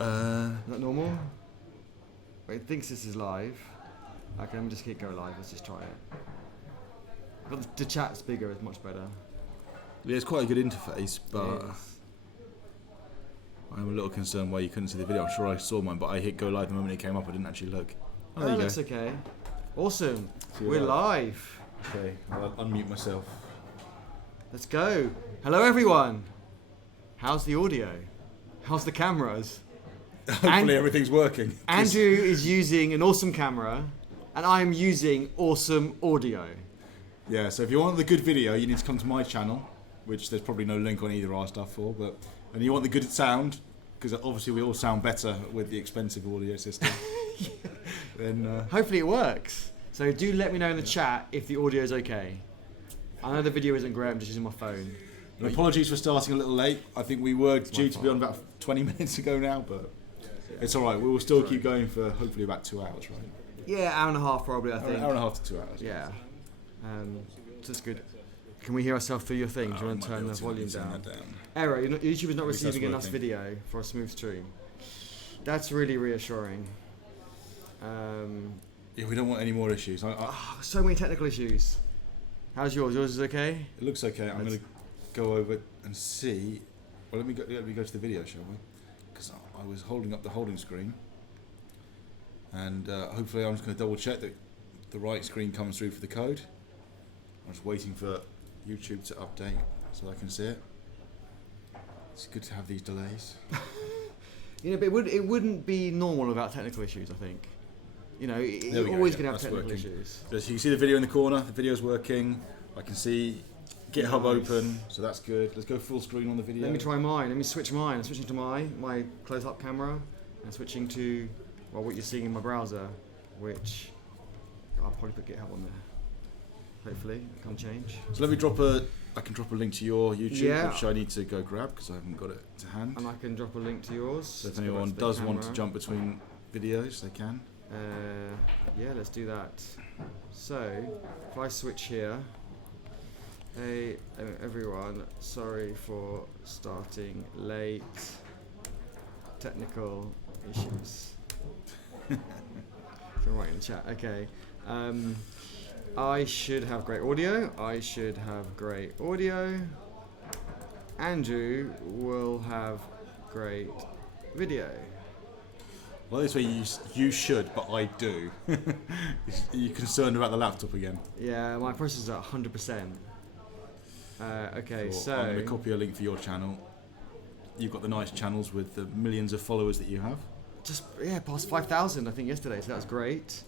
Not normal? Wait, it thinks this is live. Okay, let me just hit go live. Let's just try it. But the chat's bigger, it's much better. Yeah, it's quite a good interface, but Yes. I'm a little concerned why you couldn't see the video. I'm sure I saw mine, but I hit go live the moment it came up. I didn't actually look. Oh, there you that's go. okay. Awesome. See you We're live. Okay, I'll unmute myself. Let's go. Hello, everyone. How's the audio? How's the cameras? Hopefully everything's working. Andrew is using an awesome camera, and I'm using awesome audio. Yeah, so if you want the good video, you need to come to my channel, which there's probably no link on either our stuff for, and you want the good sound, because obviously we all sound better with the expensive audio system. Then hopefully it works. So do let me know in the chat if the audio is okay. I know the video isn't great, I'm just using my phone. And apologies for starting a little late. I think we were due to be on about 20 minutes ago now, but it's all right. We will still keep going for hopefully about 2 hours, right? Yeah, hour and a half probably, I think. Hour and a half to 2 hours. Yeah. So that's good. Can we hear ourselves through your thing? Do you want to turn the volume down? Error, YouTube is not receiving enough video for a smooth stream. That's really reassuring. Yeah, we don't want any more issues. So many technical issues. How's yours? Yours is okay? It looks okay. I'm going to go over and see. Well, let me go to the video, shall we? Because I was holding up the holding screen, and hopefully I'm just going to double check that the right screen comes through for the code. I'm just waiting for YouTube to update so I can see it. It's good to have these delays. But it wouldn't be normal without technical issues, I think. You're always going to have technical issues. So you can see the video in the corner. The video's working. I can see GitHub open, so that's good. Let's go full screen on the video. Let me try mine. Let me switch mine. I'm switching to my close-up camera, and switching to what you're seeing in my browser, which I'll probably put GitHub on there. Hopefully, it can change. So let me I can drop a link to your YouTube, which I need to go grab because I haven't got it to hand. And I can drop a link to yours. So if anyone does want to jump between videos, they can. Yeah, let's do that. So, if I switch here. Hey everyone, sorry for starting late. Technical issues. Can write in the chat. Okay. I should have great audio. Andrew will have great video. Well, this way you should, but I do. Are you concerned about the laptop again? Yeah, my processor's at 100%. Okay, so I'm going to copy a link for your channel. You've got the nice channels with the millions of followers that you have. Past 5,000 I think yesterday, so that's great.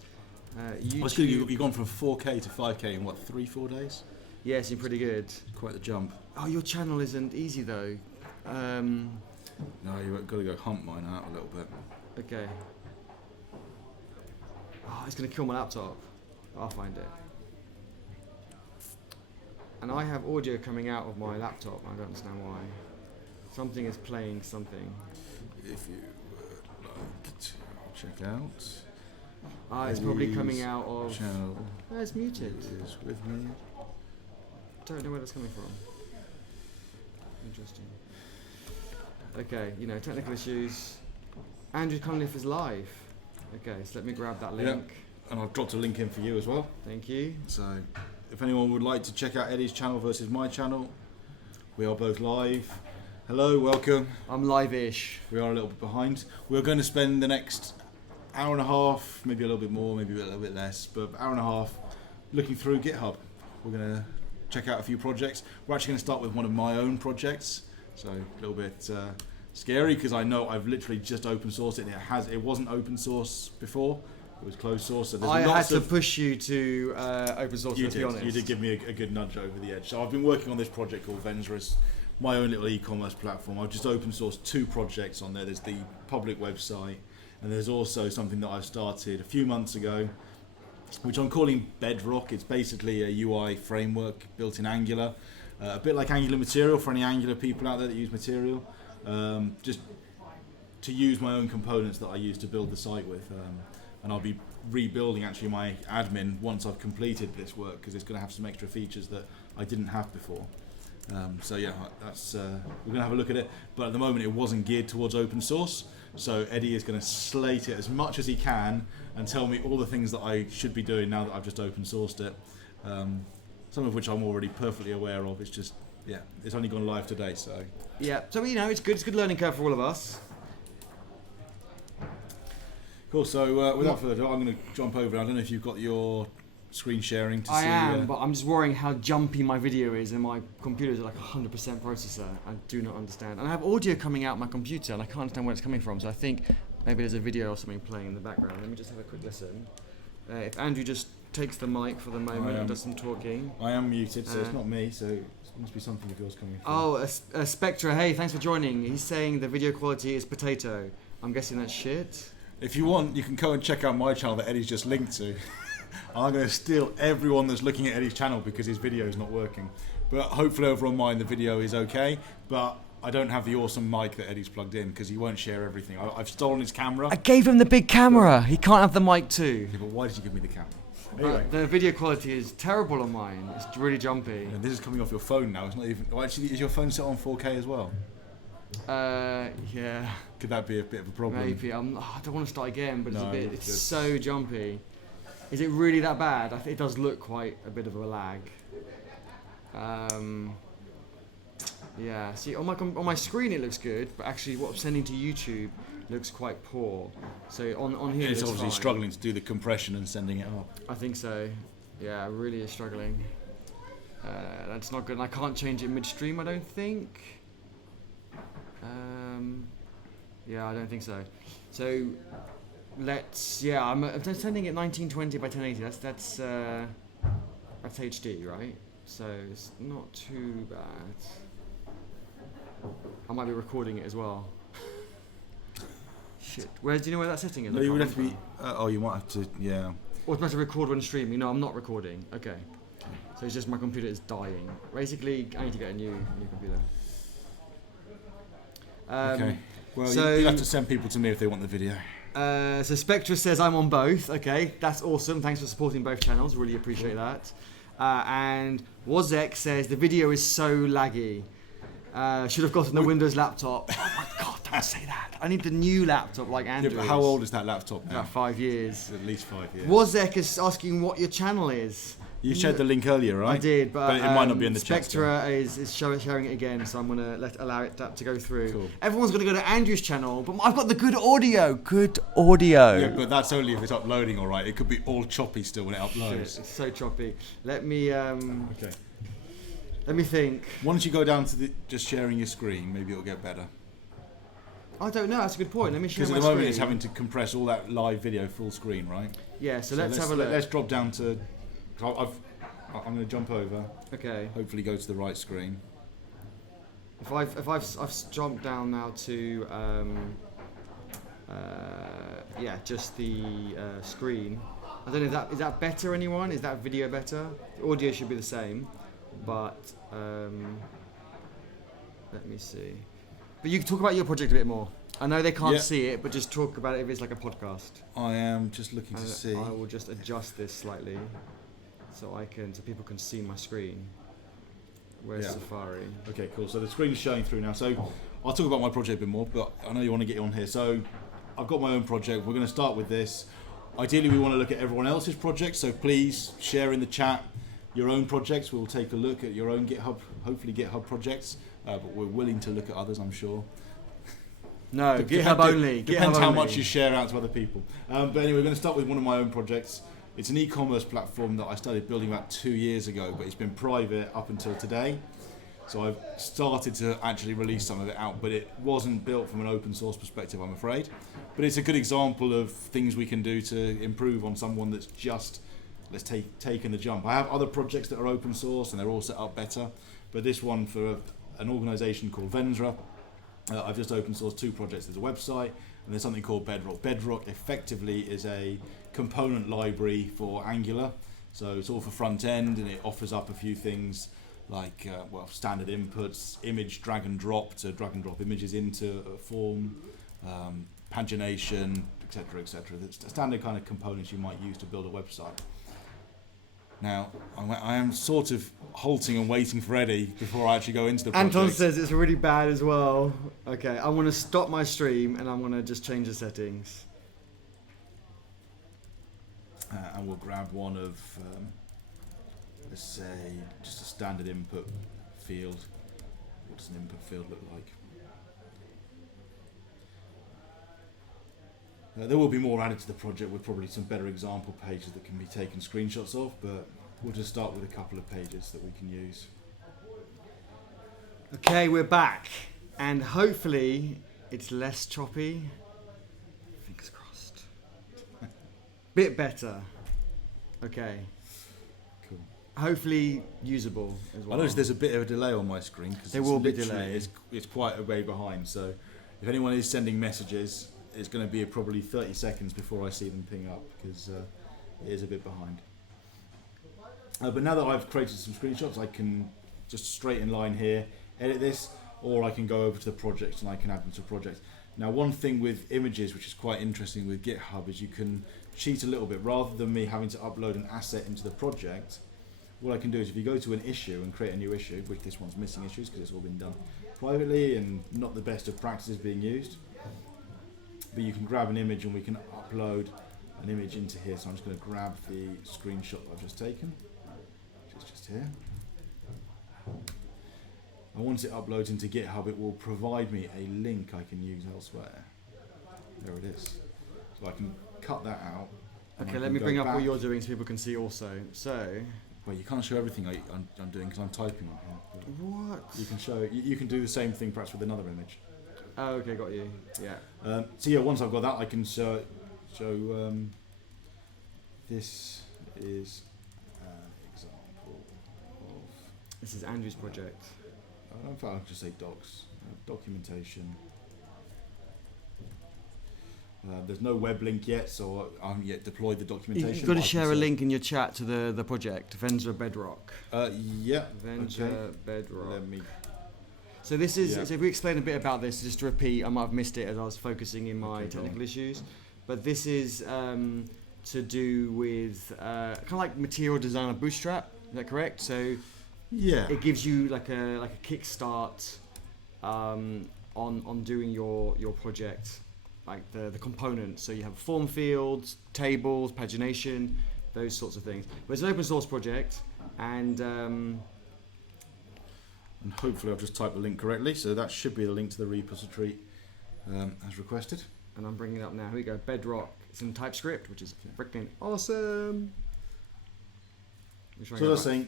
YouTube, you've gone from 4K to 5K in what, 3-4 days? Yes, you're pretty good. Quite the jump. Oh, your channel isn't easy though. No, you've got to go hump mine out a little bit. Okay. Oh, it's going to kill my laptop. I'll find it. And I have audio coming out of my laptop. I don't understand why. Something is playing something. If you would like to check out. It's probably coming out of. Channel. Oh, it's muted. Is with me. Don't know where that's coming from. Interesting. Okay, technical issues. Andrew Cunliffe is live. Okay, so let me grab that link. Yeah. And I've dropped a link in for you as well. Thank you. So, if anyone would like to check out Eddie's channel versus my channel, we are both live. Hello, welcome. I'm live-ish. We are a little bit behind. We're going to spend the next hour and a half, maybe a little bit more, maybe a little bit less, but hour and a half looking through GitHub. We're going to check out a few projects. We're actually going to start with one of my own projects, so a little bit scary because I know I've literally just open sourced it. It wasn't open source before. It was closed source. So I had to push you to open source. You to be honest. You did give me a good nudge over the edge. So I've been working on this project called Venturous, my own little e-commerce platform. I've just open sourced 2 projects on there. There's the public website, and there's also something that I've started a few months ago, which I'm calling Bedrock. It's basically a UI framework built in Angular, a bit like Angular Material for any Angular people out there that use Material. Just to use my own components that I use to build the site with, and I'll be rebuilding actually my admin once I've completed this work because it's going to have some extra features that I didn't have before. So yeah, that's we're going to have a look at it. But at the moment, it wasn't geared towards open source. So Eddie is going to slate it as much as he can and tell me all the things that I should be doing now that I've just open sourced it. Some of which I'm already perfectly aware of. It's just, yeah, it's only gone live today, so. Yeah, so it's good. It's a good learning curve for all of us. Cool. So without further ado, I'm going to jump over. I don't know if you've got your screen sharing to see. I am, but I'm just worrying how jumpy my video is, and my computer's like 100% processor. I do not understand. And I have audio coming out my computer, and I can't understand where it's coming from. So I think maybe there's a video or something playing in the background. Let me just have a quick listen. If Andrew just takes the mic for the moment and does some talking. I am muted, so it's not me. So it must be something of yours coming through. Oh, Spectra. Hey, thanks for joining. He's saying the video quality is potato. I'm guessing that's shit. If you want, you can go and check out my channel that Eddie's just linked to. I'm going to steal everyone that's looking at Eddie's channel because his video is not working. But hopefully over on mine the video is okay. But I don't have the awesome mic that Eddie's plugged in because he won't share everything. I've stolen his camera. I gave him the big camera. He can't have the mic too. Yeah, but why did you give me the camera? Anyway. The video quality is terrible on mine. It's really jumpy. And this is coming off your phone now. It's not even. Well, actually, is your phone set on 4K as well? Yeah. Could that be a bit of a problem? Maybe. I don't want to start again, but No, it's so jumpy. Is it really that bad? I think it does look quite a bit of a lag. Yeah. See, on my screen it looks good, but actually what I'm sending to YouTube looks quite poor. So on here it's obviously fine. struggling to do the compression and sending it up. I think so. Yeah, really is struggling. That's not good. And I can't change it midstream, I don't think. Yeah, I don't think so. So let's. Yeah, I'm sending it 1920 by 1080. That's HD, right? So it's not too bad. I might be recording it as well. Shit. Do you know where that setting is? No, you would have to be. You might have to. Yeah. Or it's meant to record when streaming. No, I'm not recording. Okay. So it's just my computer is dying. Basically, I need to get a new computer. Okay. Well, so you have to send people to me if they want the video. So Spectra says I'm on both. Okay, that's awesome. Thanks for supporting both channels. Really appreciate that. And Wozek says the video is so laggy. Should have gotten the Windows laptop. Oh my God, don't say that. I need the new laptop like Andrew. Yeah, but how old is that laptop now? About 5 years. At least 5 years. Wozek is asking what your channel is. You shared the link earlier, right? I did, but it might not be in the chat. Spectra is sharing it again, so I'm going to allow it to go through. Cool. Everyone's going to go to Andrew's channel, but I've got the good audio. Good audio. Yeah, but that's only if it's uploading, all right. It could be all choppy still when it uploads. Shit, it's so choppy. Let me Okay. Let me think. Once you go down to just sharing your screen, maybe it'll get better. I don't know. That's a good point. Let me share my screen. Because at the moment it's having to compress all that live video full screen, right? Yeah. So let's have a look. Let's drop down to. I'm going to jump over. Okay. Hopefully go to the right screen. If I've jumped down now to just the screen. I don't know is that better, anyone? Is that video better? The audio should be the same, but let me see. But you can talk about your project a bit more. I know they can't see it, but just talk about it if it's like a podcast. I am just looking to see. I will just adjust this slightly so people can see my screen. Where's Safari? Okay, cool. So the screen is showing through now. So I'll talk about my project a bit more, but I know you want to get on here. So I've got my own project. We're going to start with this. Ideally, we want to look at everyone else's projects. So please share in the chat your own projects. We'll take a look at your own GitHub, hopefully GitHub projects. But we're willing to look at others, I'm sure. No, GitHub only. Depends how much you share out to other people. But anyway, we're going to start with one of my own projects. It's an e-commerce platform that I started building about 2 years ago, but it's been private up until today. So I've started to actually release some of it out, but it wasn't built from an open source perspective, I'm afraid. But it's a good example of things we can do to improve on someone that's just, taken the jump. I have other projects that are open source and they're all set up better, but this one for an organization called Vendra, I've just open sourced 2 projects. There's a website and there's something called Bedrock. Bedrock effectively is a component library for Angular. So it's all for front end and it offers up a few things like standard inputs, image drag and drop to drag and drop images into a form, pagination, etc., etc. It's the standard kind of components you might use to build a website. Now, I am sort of halting and waiting for Eddie before I actually go into the project. Anton says it's really bad as well. Okay, I'm going to stop my stream and I'm going to just change the settings. And we'll grab one of, let's say, just a standard input field. What does an input field look like? There will be more added to the project with probably some better example pages that can be taken screenshots of, but we'll just start with a couple of pages that we can use. Okay, we're back, and hopefully it's less choppy. Fingers crossed. Bit better. Okay. Cool. Hopefully usable as well. I notice there's a bit of a delay on my screen because there will be delay. It's quite a way behind. So if anyone is sending messages, it's going to be probably 30 seconds before I see them ping up because it is a bit behind. But now that I've created some screenshots, I can just straight in line here edit this, or I can go over to the project and I can add them to the project. Now, one thing with images which is quite interesting with GitHub is you can cheat a little bit. Rather than me having to upload an asset into the project, what I can do is if you go to an issue and create a new issue, which this one's missing issues because it's all been done privately and not the best of practices being used, but you can grab an image and we can upload an image into here. So I'm just going to grab the screenshot that I've just taken, which is just here. And once it uploads into GitHub, it will provide me a link I can use elsewhere. There it is. So I can cut that out. Okay, let me bring up what you're doing so people can see also. So, well, you can't show everything I'm doing because I'm typing on here. What? You can show. You can do the same thing perhaps with another image. Oh, okay, got you. Yeah. So yeah, once I've got that, I can show. This is an example of. This is Andrew's project. In fact, I'll just say docs, documentation. There's no web link yet, so I haven't yet deployed the documentation. You've got to share a link in your chat to the project, Vendra Bedrock. Yeah. Vendra Bedrock. Let me. So this is, so if we explain a bit about this, just to repeat, I might have missed it as I was focusing in my technical issues, but this is to do with kind of like material design of Bootstrap, is that correct? So yeah, it gives you like a kickstart on doing your project, like the components. So you have form fields, tables, pagination, those sorts of things. But it's an open source project, and hopefully I've just typed the link correctly, so that should be the link to the repository as requested. And I'm bringing it up now. Here we go. Bedrock. It's in TypeScript, which is freaking awesome. So I was saying,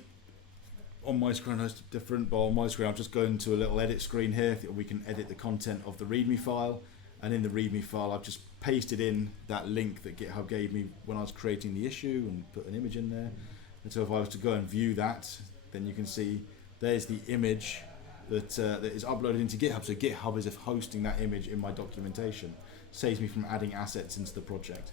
on my screen it's different, but on my screen I'm just going to a little edit screen here. We can edit the content of the README file, and in the README file I've just pasted in that link that GitHub gave me when I was creating the issue and put an image in there. And so if I was to go and view that, then you can see there's the image that is uploaded into GitHub. So GitHub is hosting that image in my documentation. Saves me from adding assets into the project.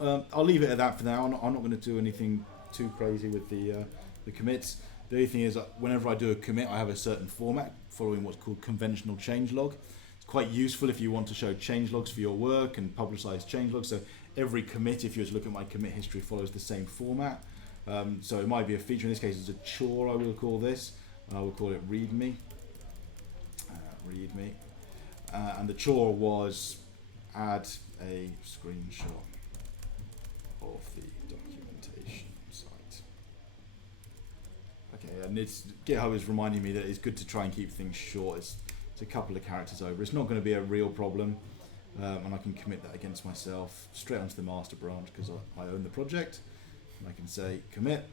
I'll leave it at that for now. I'm not going to do anything too crazy with the commits. The only thing is whenever I do a commit, I have a certain format following what's called conventional changelog. It's quite useful if you want to show changelogs for your work and publicize changelogs. So every commit, if you were to look at my commit history, follows the same format. So it might be a feature. In this case, it's a chore. I will call this. I will call it README. README. And the chore was add a screenshot of the documentation site. Okay, and GitHub is reminding me that it's good to try and keep things short. It's a couple of characters over. It's not going to be a real problem, and I can commit that against myself straight onto the master branch because I own the project. And I can say commit.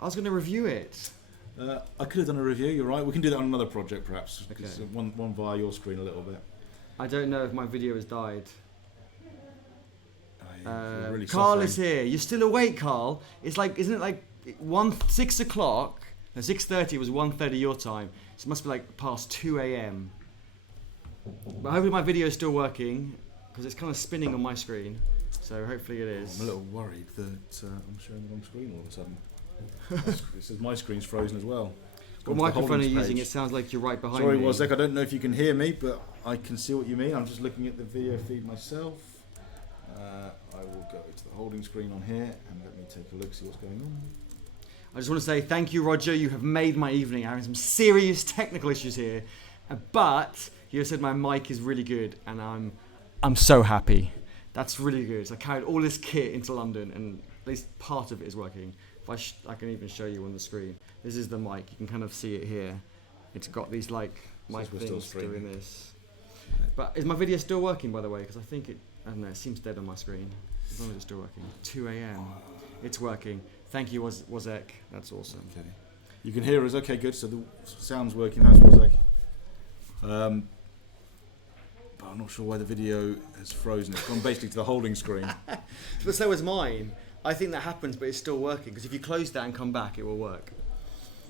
I was going to review it. I could have done a review. You're right. We can do that on another project perhaps. Okay. One via your screen a little bit. I don't know if my video has died. Really Carl suffering. is here. You're still awake, Carl? It's like, isn't it like 6 o'clock? No, 6:30 was 1:30 your time. So it must be like past 2 a.m. But hopefully my video is still working because it's kind of spinning on my screen. So hopefully it is. I'm a little worried that I'm showing the wrong screen all of a sudden. It says my screen's frozen as well. What microphone are you using? It sounds like you're right behind Sorry, me. Wozek, I don't know if you can hear me, but I can see what you mean. I'm just looking at the video feed myself. I will go to the holding screen on here and let me take a look, see what's going on. I just want to say thank you, Roger. You have made my evening. I'm having some serious technical issues here, but you said my mic is really good, and I'm so happy. That's really good. So I carried all this kit into London, and at least part of it is working. If I can even show you on the screen. This is the mic. You can kind of see it here. It's got these like mic things doing this. But is my video still working, by the way? Because I think I don't know, it seems dead on my screen. As long as it's still working. 2 a.m. It's working. Thank you, Wozek. That's awesome. Okay. You can hear us. Okay, good. So the sound's working. That's Wozek. But I'm not sure why the video has frozen. It's gone basically to the holding screen. But so is mine. I think that happens, but it's still working. Because if you close that and come back, it will work.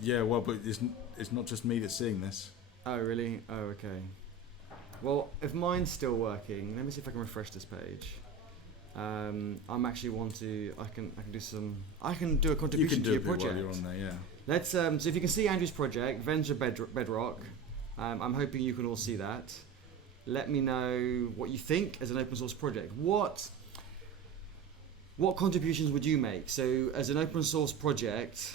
Yeah, well, but it's not just me that's seeing this. Oh, really? Oh, okay. Well, if mine's still working, let me see if I can refresh this page. I'm actually I can do a contribution to your project. While you're on there, yeah. Let's so if you can see Andrew's project, Bedrock. I'm hoping you can all see that. Let me know what you think as an open source project. What contributions would you make? So as an open source project,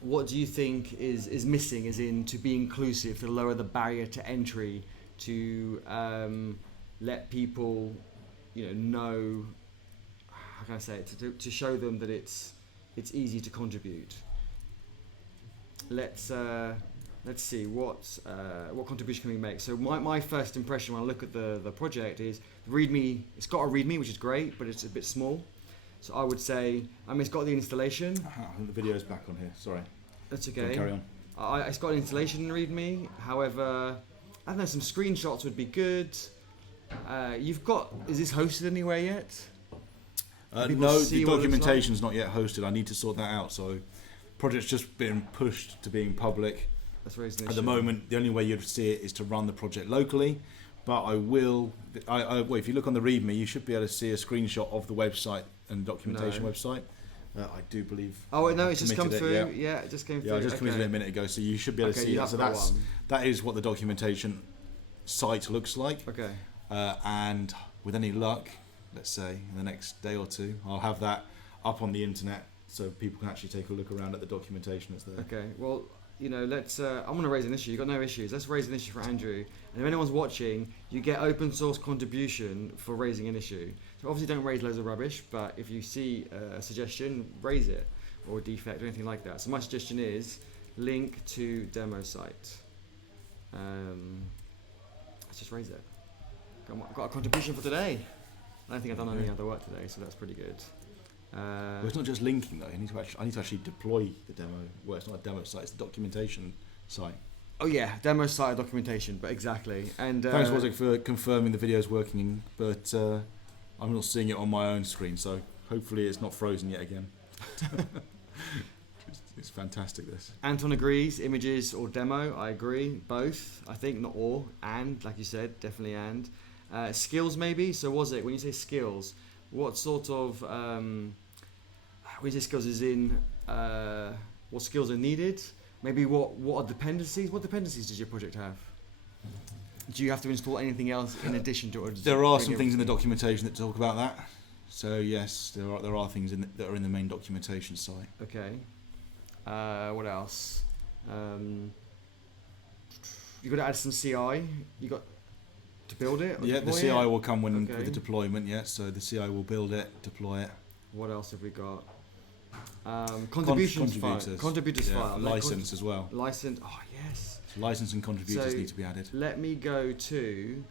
what do you think is missing, as in to be inclusive, to lower the barrier to entry, to let people know, how can I say it, to show them that it's easy to contribute. Let's see what contribution can we make. So my first impression when I look at the project is README. It's got a README, which is great, but it's a bit small. So I would say, it's got the installation. The video's back on here. Sorry. That's okay. Carry on. It's got an installation in README. However, I don't know, some screenshots would be good. Is this hosted anywhere yet? No, the documentation's not yet hosted. I need to sort that out. So, project's just been pushed to being public. That's raising an At issue. the moment, the only way you'd see it is to run the project locally. But I will. Well, if you look on the README, you should be able to see a screenshot of the website and documentation website. I do believe. Oh no, it's just come it, through. Yeah, it just came through. Yeah, I just committed it a minute ago, so you should be able to see it. So that is what the documentation site looks like. Okay. And with any luck, let's say in the next day or two, I'll have that up on the internet so people can actually take a look around at the documentation that's there. Okay. Well, let's. I'm going to raise an issue. You've got no issues. Let's raise an issue for Andrew. And if anyone's watching, you get open source contribution for raising an issue. So obviously don't raise loads of rubbish, but if you see a suggestion, raise it, or a defect or anything like that. So my suggestion is link to demo site. Let's just raise it. Got a contribution for today. I don't think I've done any other work today, so that's pretty good. Well, it's not just linking though. I need to actually deploy the demo. Well, it's not a demo site; it's the documentation site. Oh yeah, demo site documentation, but exactly. And thanks, Wozek, for confirming the video's working. But I'm not seeing it on my own screen, so hopefully it's not frozen yet again. It's fantastic. This. Anton agrees. Images or demo? I agree. Both. I think not or and, like you said, definitely and. Skills maybe. So Wozek, when you say skills, what sort of when you say skills is in what skills are needed? Maybe what are dependencies? What dependencies does your project have? Do you have to install anything else in addition to it? There are some things in the documentation that talk about that. So yes, there are things that are in the main documentation site. Okay. What else? You got to add some CI. You got to build it. Yeah, the CI will come with the deployment. Yeah, so the CI will build it, deploy it. What else have we got? Contributors file. License as well. License. Oh yes. So license and contributors need to be added. Let me go to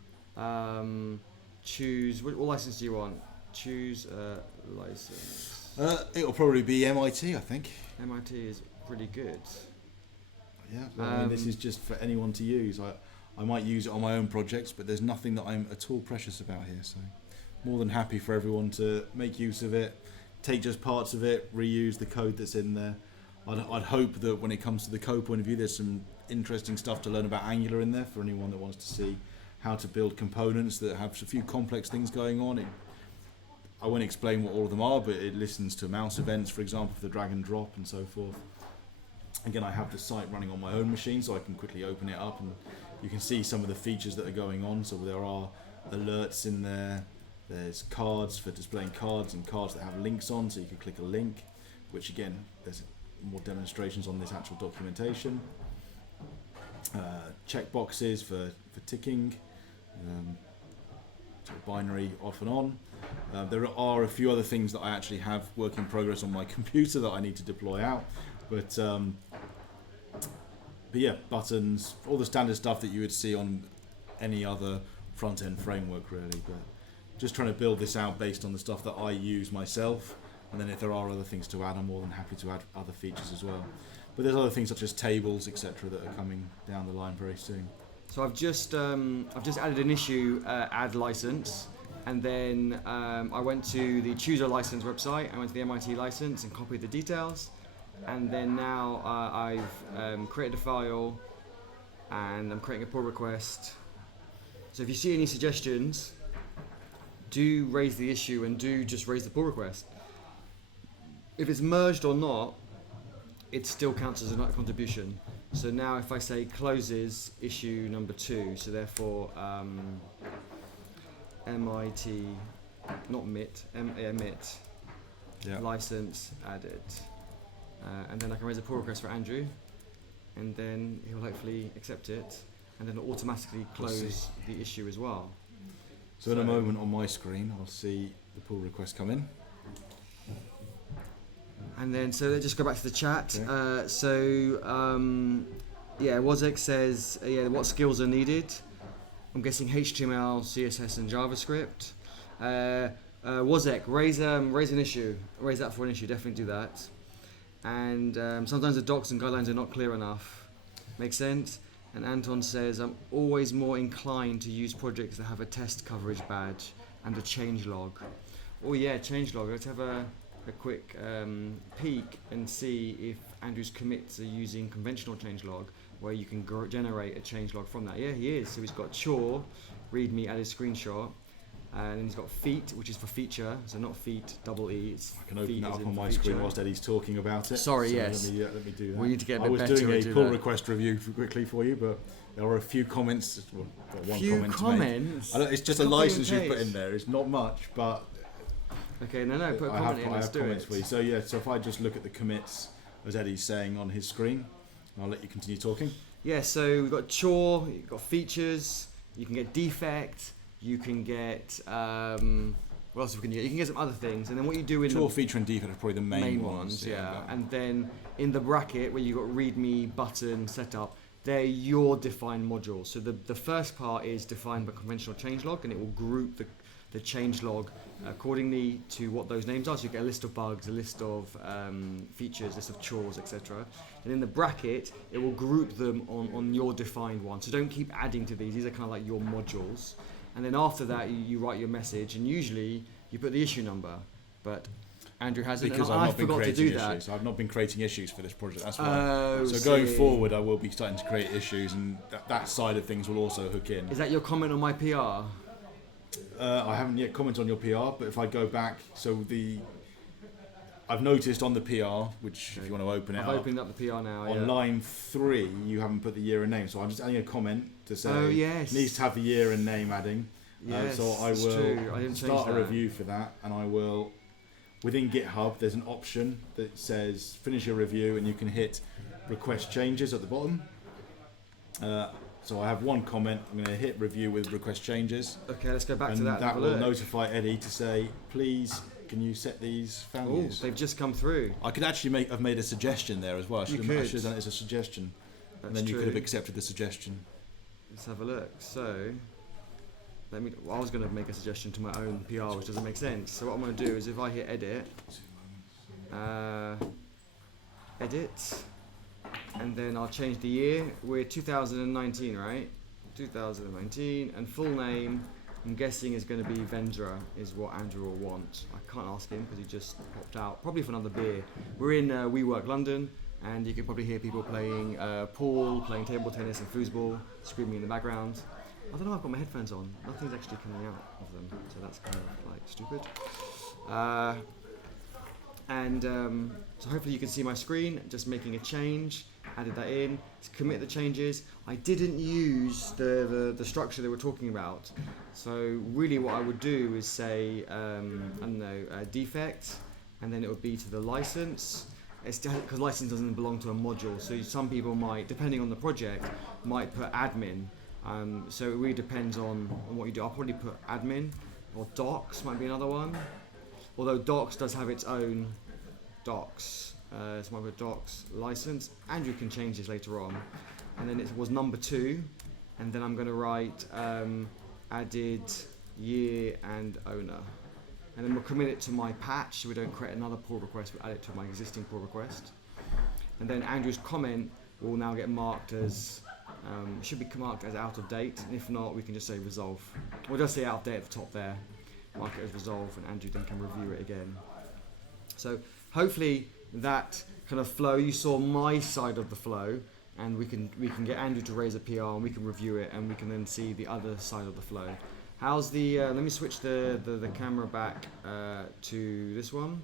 choose. What license do you want? Choose a license. It'll probably be MIT, I think. MIT is pretty good. Yeah. Well, I mean, this is just for anyone to use. I might use it on my own projects, but there's nothing that I'm at all precious about here. So, more than happy for everyone to make use of it, take just parts of it, reuse the code that's in there. I'd hope that when it comes to the code point of view, there's some interesting stuff to learn about Angular in there for anyone that wants to see how to build components that have a few complex things going on. I won't explain what all of them are, but it listens to mouse events, for example, for the drag and drop and so forth. Again, I have the site running on my own machine, so I can quickly open it up and you can see some of the features that are going on. So there are alerts in there, There's cards for displaying cards and cards that have links on, so you can click a link, which again, there's more demonstrations on this actual documentation. Checkboxes for ticking, sort of binary off and on. There are a few other things that I actually have work in progress on my computer that I need to deploy out, but yeah, buttons, all the standard stuff that you would see on any other front-end framework really, but just trying to build this out based on the stuff that I use myself, and then if there are other things to add, I'm more than happy to add other features as well. But there's other things such as tables, etc., that are coming down the line very soon. So I've just added an issue add license, and then I went to the Choose a License website. I went to the MIT license and copied the details, and then now I've created a file, and I'm creating a pull request. So if you see any suggestions, do raise the issue and do just raise the pull request. If it's merged or not, it still counts as a contribution. So now if I say closes issue number 2, so therefore MIT, not MIT, MIT, Yeah. license added. And then I can raise a pull request for Andrew, and then he'll hopefully accept it, and then it'll automatically close the issue as well. So in a moment on my screen, I'll see the pull request come in. And then, so let's just go back to the chat. Okay. Yeah, Wozek says, what skills are needed? I'm guessing HTML, CSS, and JavaScript. Wozek, raise an issue. Raise that for an issue. Definitely do that. And sometimes the docs and guidelines are not clear enough. Makes sense? And Anton says, I'm always more inclined to use projects that have a test coverage badge and a changelog. Oh yeah, changelog. Let's have a quick peek and see if Andrew's commits are using conventional changelog, where you can generate a changelog from that. Yeah, he is. So he's got chore, readme, added screenshot, and then he's got feat, which is for feature, so not feat, double E. It's I can open that up on my screen whilst Eddie's talking about it. Sorry, so yes. Let me do that. We need to get a bit I was better doing at a do pull that. request review quickly for you, but there are a few comments. Well, one Few comment comments? to make. It's just a Copy and license you've put paste. in there. It's not much, but Okay, no, put a I comment in, let's have do comments it. for you. So yeah, so if I just look at the commits, as Eddie's saying on his screen, I'll let you continue talking. Yeah, so we've got chore, you've got features, you can get defect, you can get, what else can you get? You can get some other things, and then what you do in Chore, the feature, and defect are probably the main ones. yeah. And then in the bracket where you've got readme, button, setup, they're your defined modules. So the first part is defined by conventional changelog, and it will group the changelog accordingly to what those names are. So you get a list of bugs, a list of features, a list of chores, etc. And in the bracket, it will group them on your defined one. So don't keep adding to these. These are kind of like your modules. And then after that, you write your message, and usually you put the issue number. But Andrew hasn't, Because and I've I not been forgot to creating do that. issues. I've not been creating issues for this project. That's why. Oh, So going see. forward, I will be starting to create issues, and that side of things will also hook in. Is that your comment on my PR? I haven't yet commented on your PR, but if I go back, I've noticed on the PR, which if you want to open it I've up, opened up the PR now. on Yeah. line 3, you haven't put the year and name, so I'm just adding a comment to say Oh, yes. needs to have the year and name adding. Yes, So I it's will true. I didn't change start a that. review for that, and I will, within GitHub, there's an option that says finish your review, and you can hit request changes at the bottom. So I have one comment. I'm going to hit review with request changes, Okay, let's go back and to that. and that have a will look. notify Eddie to say, please, can you set these Oh, values? they've just come through. I could actually have made a suggestion there as well. I should have could. done it as a suggestion, That's and then you true. could have accepted the suggestion. Let's have a look. So, I was going to make a suggestion to my own PR, which doesn't make sense. So what I'm going to do is if I hit edit, edit, and then I'll change the year. We're 2019, right? 2019, and full name, I'm guessing is going to be Vendra, is what Andrew will want. I can't ask him because he just popped out, probably for another beer. We're in WeWork London, and you can probably hear people playing pool, playing table tennis and foosball, screaming in the background. I don't know, I've got my headphones on. Nothing's actually coming out of them, so that's kind of like stupid. And so hopefully you can see my screen, just making a change, added that in, to commit the changes. I didn't use the structure they were talking about. So really what I would do is say, I don't know, defect, and then it would be to the license. It's because license doesn't belong to a module, so some people might, depending on the project, might put admin. So it really depends on what you do. I'll probably put admin, or docs might be another one. Although docs does have its own docs. It's my docs license. Andrew can change this later on. And then it was number 2. And then I'm going to write added year and owner. And then we'll commit it to my patch so we don't create another pull request, we'll add it to my existing pull request. And then Andrew's comment will now get marked as, should be marked as out of date. And if not, we can just say resolve. We'll just say out of date at the top there. Mark it as resolve, and Andrew then can review it again. So hopefully that kind of flow, you saw my side of the flow, and we can get Andrew to raise a PR and we can review it, and we can then see the other side of the flow. How's the, let me switch the camera back to this one,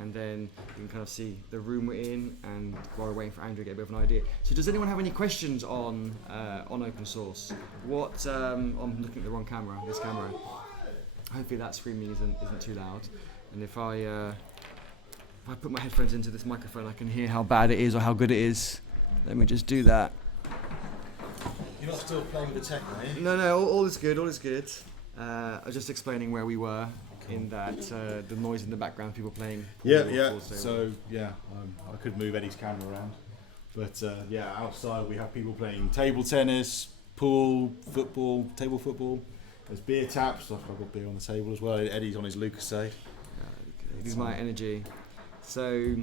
and then you can kind of see the room we're in, and while we're waiting for Andrew to get a bit of an idea. So does anyone have any questions on open source? What, I'm looking at the wrong camera, this camera. Hopefully that screaming isn't too loud. And if I put my headphones into this microphone, I can hear how bad it is or how good it is. Let me just do that. You're not still playing with the tech, are you? No, all is good, all is good. I was just explaining where we were in that the noise in the background, people playing. Yeah. So I could move Eddie's camera around, but outside we have people playing table tennis, pool, football, table football. There's beer taps. I've got beer on the table as well. Eddie's on his Lucasade. This is my energy. So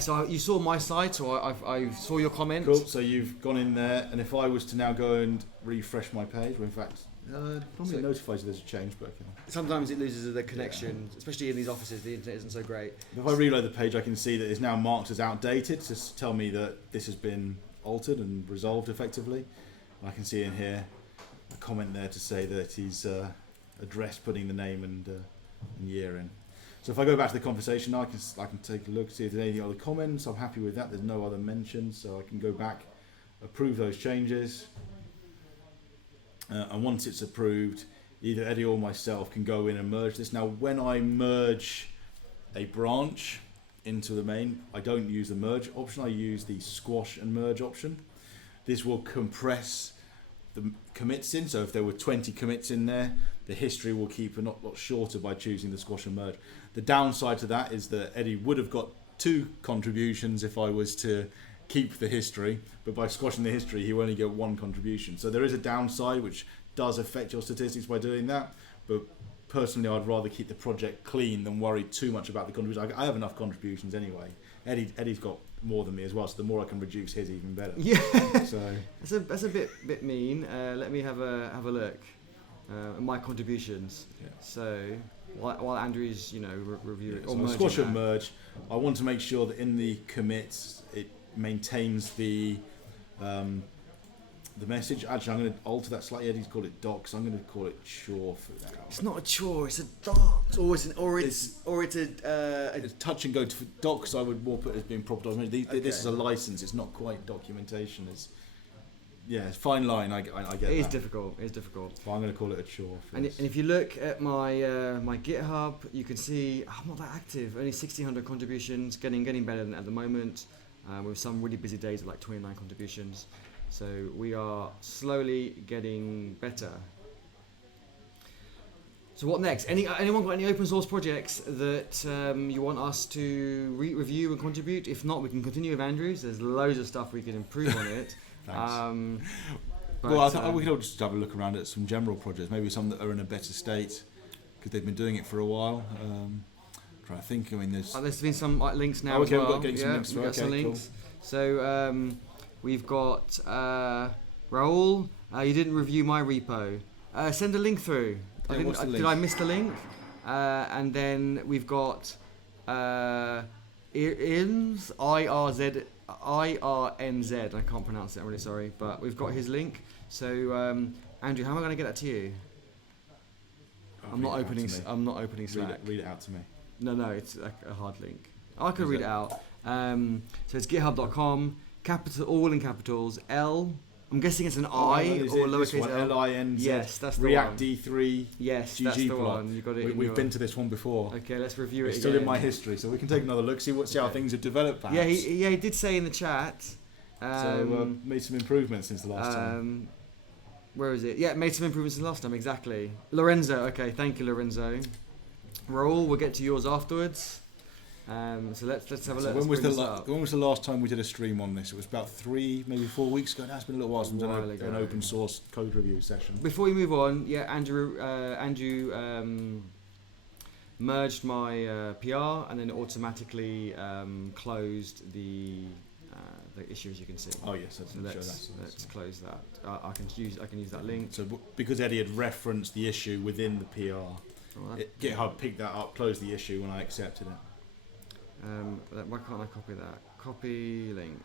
so you saw my side, so I saw your comment. Cool. So you've gone in there, and if I was to now go and refresh my page, well, in fact, normally it notifies you there's a change, but sometimes it loses the connection, especially in these offices. The internet isn't so great. If I reload the page, I can see that it's now marked as outdated to tell me that this has been altered and resolved effectively. I can see in here a comment there to say that he's addressed putting the name and year in. So if I go back to the conversation, I can take a look, see if there's any other comments. I'm happy with that. There's no other mentions, so I can go back, approve those changes, and once it's approved, either Eddie or myself can go in and merge this. Now, when I merge a branch into the main, I don't use the merge option. I use the squash and merge option. This will compress the commits in, so if there were 20 commits in there, the history will keep a lot shorter by choosing the squash and merge. The downside to that is that Eddie would have got 2 contributions if I was to keep the history, but by squashing the history he will only get 1 contribution. So there is a downside which does affect your statistics by doing that, but personally I'd rather keep the project clean than worry too much about the contributions. I have enough contributions anyway. Eddie's got more than me as well, so the more I can reduce his, even better. Yeah. So that's a bit mean. Let me have a look at my contributions. Yeah. So while Andrew's review it, or so squash and merge, I want to make sure that in the commits it maintains the message. Actually, I'm going to alter that slightly. Eddie's called it docs. I'm going to call it chore for now. It's not a chore. It's a docs, or it's a touch and go to docs. I would more put it as being proper documentation. This is a license. It's not quite documentation. It's a fine line. I get that. It is difficult. It's difficult. But I'm going to call it a chore. And if you look at my my GitHub, you can see I'm not that active. Only 1,600 contributions. Getting better than at the moment. With some really busy days of like 29 contributions. So we are slowly getting better. So what next? Anyone got any open source projects that you want us to review and contribute? If not, we can continue with Andrews. There's loads of stuff we can improve on it. Thanks. But, well, I thought we could all just have a look around at some general projects, maybe some that are in a better state because they've been doing it for a while. Trying to think. I mean, there's been some links now. Okay, as well. we've got some links. We've got Okay, some links. Cool. So we've got Raul. You didn't review my repo. Send a link through. Did I miss the link? And then we've got IRNZ. I can't pronounce it. I'm really sorry, but we've got his link. So Andrew, how am I going to get that to you? I'm not opening Slack. Read it out to me. No, it's a hard link. I can read it out. So it's github.com, capital, all in capitals, L. I'm guessing it's an I or lowercase L. L-I-N-Z. Yes, that's the React one. D3. Yes, GG that's the plot. one. You got it. We've been to this one before. Okay, let's review It's it still again. in my history, so we can take another look, see how things have developed. Perhaps. Yeah, he did say in the chat. Made some improvements since the last time. Where is it? Yeah, made some improvements since the last time. Exactly. Lorenzo. Okay, thank you, Lorenzo. Raul, we'll get to yours afterwards. So let's have a look. When was the last time we did a stream on this? It was about 3, maybe 4 weeks ago. That's been a little while since we've done an open source code review session. Before we move on, yeah, Andrew merged my PR and then automatically closed the issue, as you can see. Oh yes, let's close that. I can use that link. So because Eddie had referenced the issue within the PR, GitHub picked that up, closed the issue when I accepted it. Why can't I copy that? Copy link.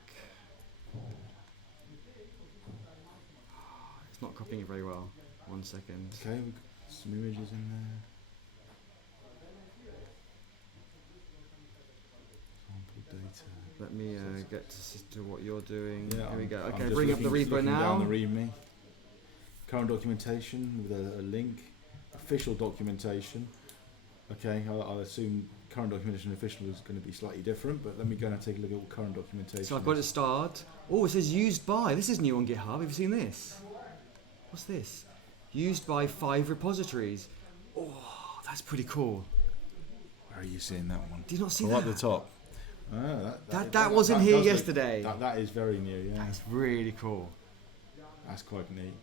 It's not copying it very well. 1 second. Okay, we've got some images in there. Sample data. Let me get to what you're doing. Yeah, Here we go. Okay, I'm bring up the repo now. Down the README. Current documentation with a link. Official documentation. Okay, I'll assume current documentation and official is going to be slightly different, but let me go and take a look at what current documentation So I've got it start. Oh, it says used by. This is new on GitHub. Have you seen this? What's this? Used by 5 repositories. Oh, that's pretty cool. Where are you seeing that one? Did you not see right that? at the top. That wasn't here yesterday. That is very new, yeah. That's really cool. That's quite neat.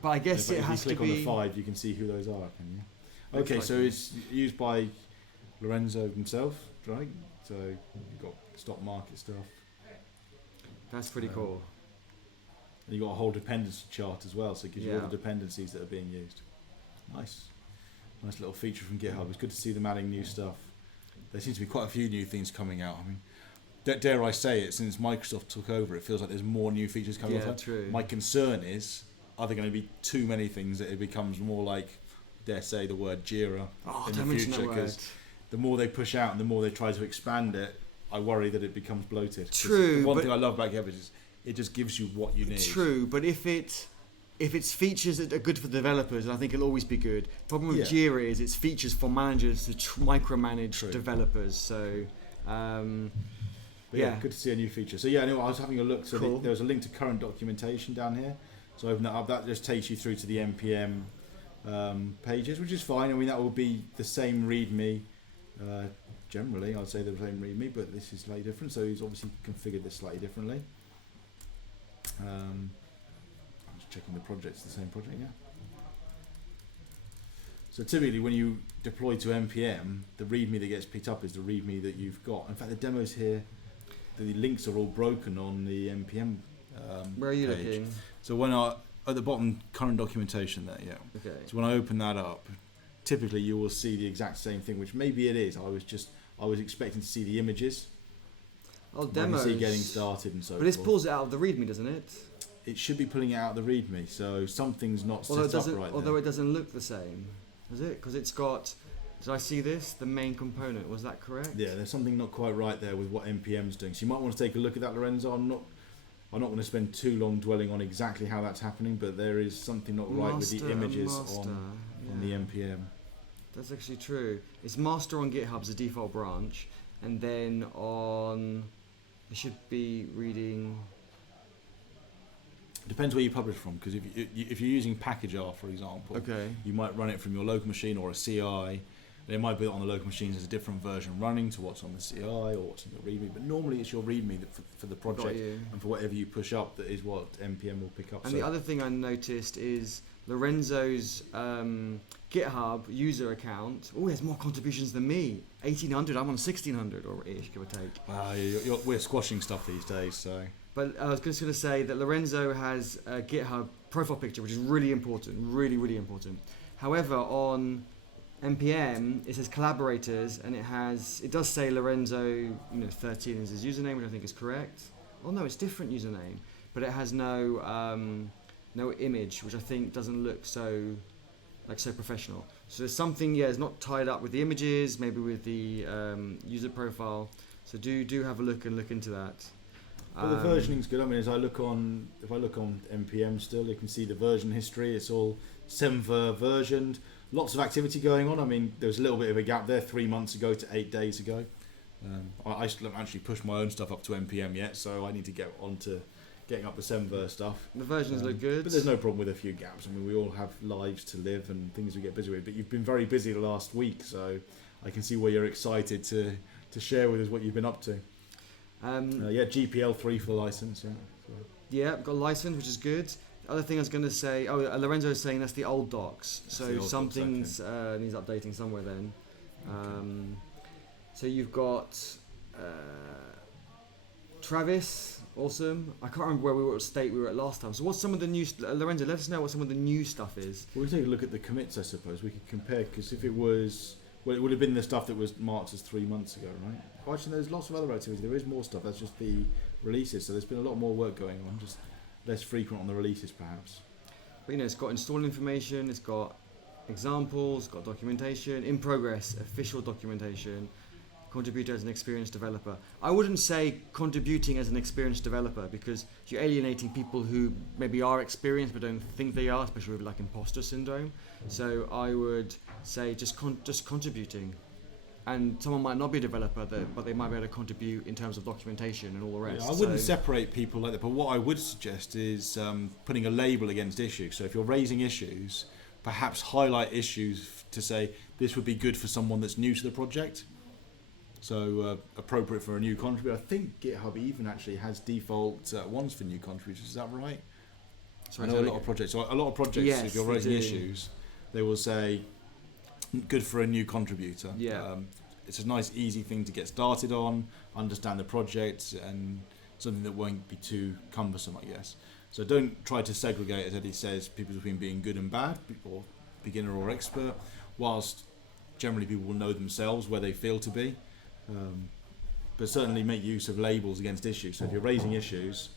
But I guess it has to be... If you click on the 5, you can see who those are, can you? Okay, so it's used by Lorenzo himself, right? So you've got stock market stuff. That's pretty cool. And you've got a whole dependency chart as well, so it gives you all the dependencies that are being used. Nice little feature from GitHub. It's good to see them adding new stuff. There seems to be quite a few new things coming out. I mean, dare I say it, since Microsoft took over, it feels like there's more new features coming out. Yeah, true. My concern is, are there going to be too many things that it becomes more like, dare say the word Jira in the future? Because the more they push out and the more they try to expand it, I worry that it becomes bloated. True. The one thing I love about GitHub is it just gives you what you need. True, but if it's features that are good for developers, and I think it'll always be good. The problem with Jira is it's features for managers to micromanage developers. So, good to see a new feature. So anyway, I was having a look. So there was a link to current documentation down here. So open that up. That just takes you through to the npm pages, which is fine. I mean, that will be the same README. Generally, I'd say the same README, but this is slightly different. So he's obviously configured this slightly differently. I'm just checking the project's the same project, yeah. So typically when you deploy to npm, the README that gets picked up is the README that you've got. In fact, the demos here, the links are all broken on the npm where are you page. looking? So when at the bottom, current documentation there, yeah. Okay. So when I open that up, typically you will see the exact same thing, which maybe it is. I was expecting to see the images. Oh, demos. You see getting started and so forth. But this pulls it out of the README, doesn't it? It should be pulling it out of the README, so something's not set up right there. Although it doesn't look the same, does it? Because it's got... Did I see this? The main component, was that correct? Yeah, there's something not quite right there with what npm's doing. So you might want to take a look at that, Lorenzo. I'm not going to spend too long dwelling on exactly how that's happening, but there is something not right with the images on the npm. That's actually true. It's master on GitHub as a default branch, and then on... It should be reading... Depends where you publish from, because if you're using package.r, for example, you might run it from your local machine or a CI. It might be on the local machines as a different version running to what's on the CI or what's in your README, but normally it's your README that for the project and for whatever you push up that is what npm will pick up. And the other thing I noticed is Lorenzo's GitHub user account. Oh, he has more contributions than me. 1,800. I'm on 1,600 or ish, give or take. We're squashing stuff these days, so. But I was just going to say that Lorenzo has a GitHub profile picture, which is really important, really, really important. However, on npm, it says collaborators, and it does say Lorenzo 13 is his username, which I think is correct. Oh no, it's different username, but it has no image, which I think doesn't look so like so professional. So there's something, it's not tied up with the images, maybe with the user profile. So do have a look into that. But the versioning's good. I mean, if I look on npm still, you can see the version history. It's all 7th versioned. Lots of activity going on. I mean, there was a little bit of a gap there 3 months ago to 8 days ago. I still haven't actually pushed my own stuff up to npm yet, so I need to get on to getting up the 7th stuff. The versions look good. But there's no problem with a few gaps. I mean, we all have lives to live and things we get busy with. But you've been very busy the last week, so I can see why you're excited to share with us what you've been up to. GPL3 for the license. Yeah, got a license, which is good. The other thing I was going to say, Lorenzo is saying that's the old docs. So something's needs updating somewhere then. So you've got Travis, awesome. I can't remember what state we were at last time. So what's some of the new, Lorenzo, let us know what some of the new stuff is. We'll take a look at the commits, I suppose. We could compare, because if it was, it would have been the stuff that was marked as 3 months ago, right? Actually, there's lots of other activity. There is more stuff. That's just the releases. So there's been a lot more work going on, just less frequent on the releases, perhaps. But it's got install information, it's got examples, got documentation, in progress, official documentation, contributor as an experienced developer. I wouldn't say contributing as an experienced developer, because you're alienating people who maybe are experienced but don't think they are, especially with like imposter syndrome. So I would say just contributing. And someone might not be a developer, but they might be able to contribute in terms of documentation and all the rest. Yeah, I wouldn't separate people like that, but what I would suggest is putting a label against issues. So if you're raising issues, perhaps highlight issues to say this would be good for someone that's new to the project. So appropriate for a new contributor. I think GitHub even actually has default ones for new contributors. Is that right? Sorry, I know a lot of projects. So a lot of projects, yes, if you're raising issues, they will say good for a new contributor. Yeah. It's a nice, easy thing to get started on, understand the project, and something that won't be too cumbersome, I guess. So don't try to segregate, as Eddie says, people between being good and bad, or beginner or expert, whilst generally people will know themselves where they feel to be. But certainly make use of labels against issues. So if you're raising issues,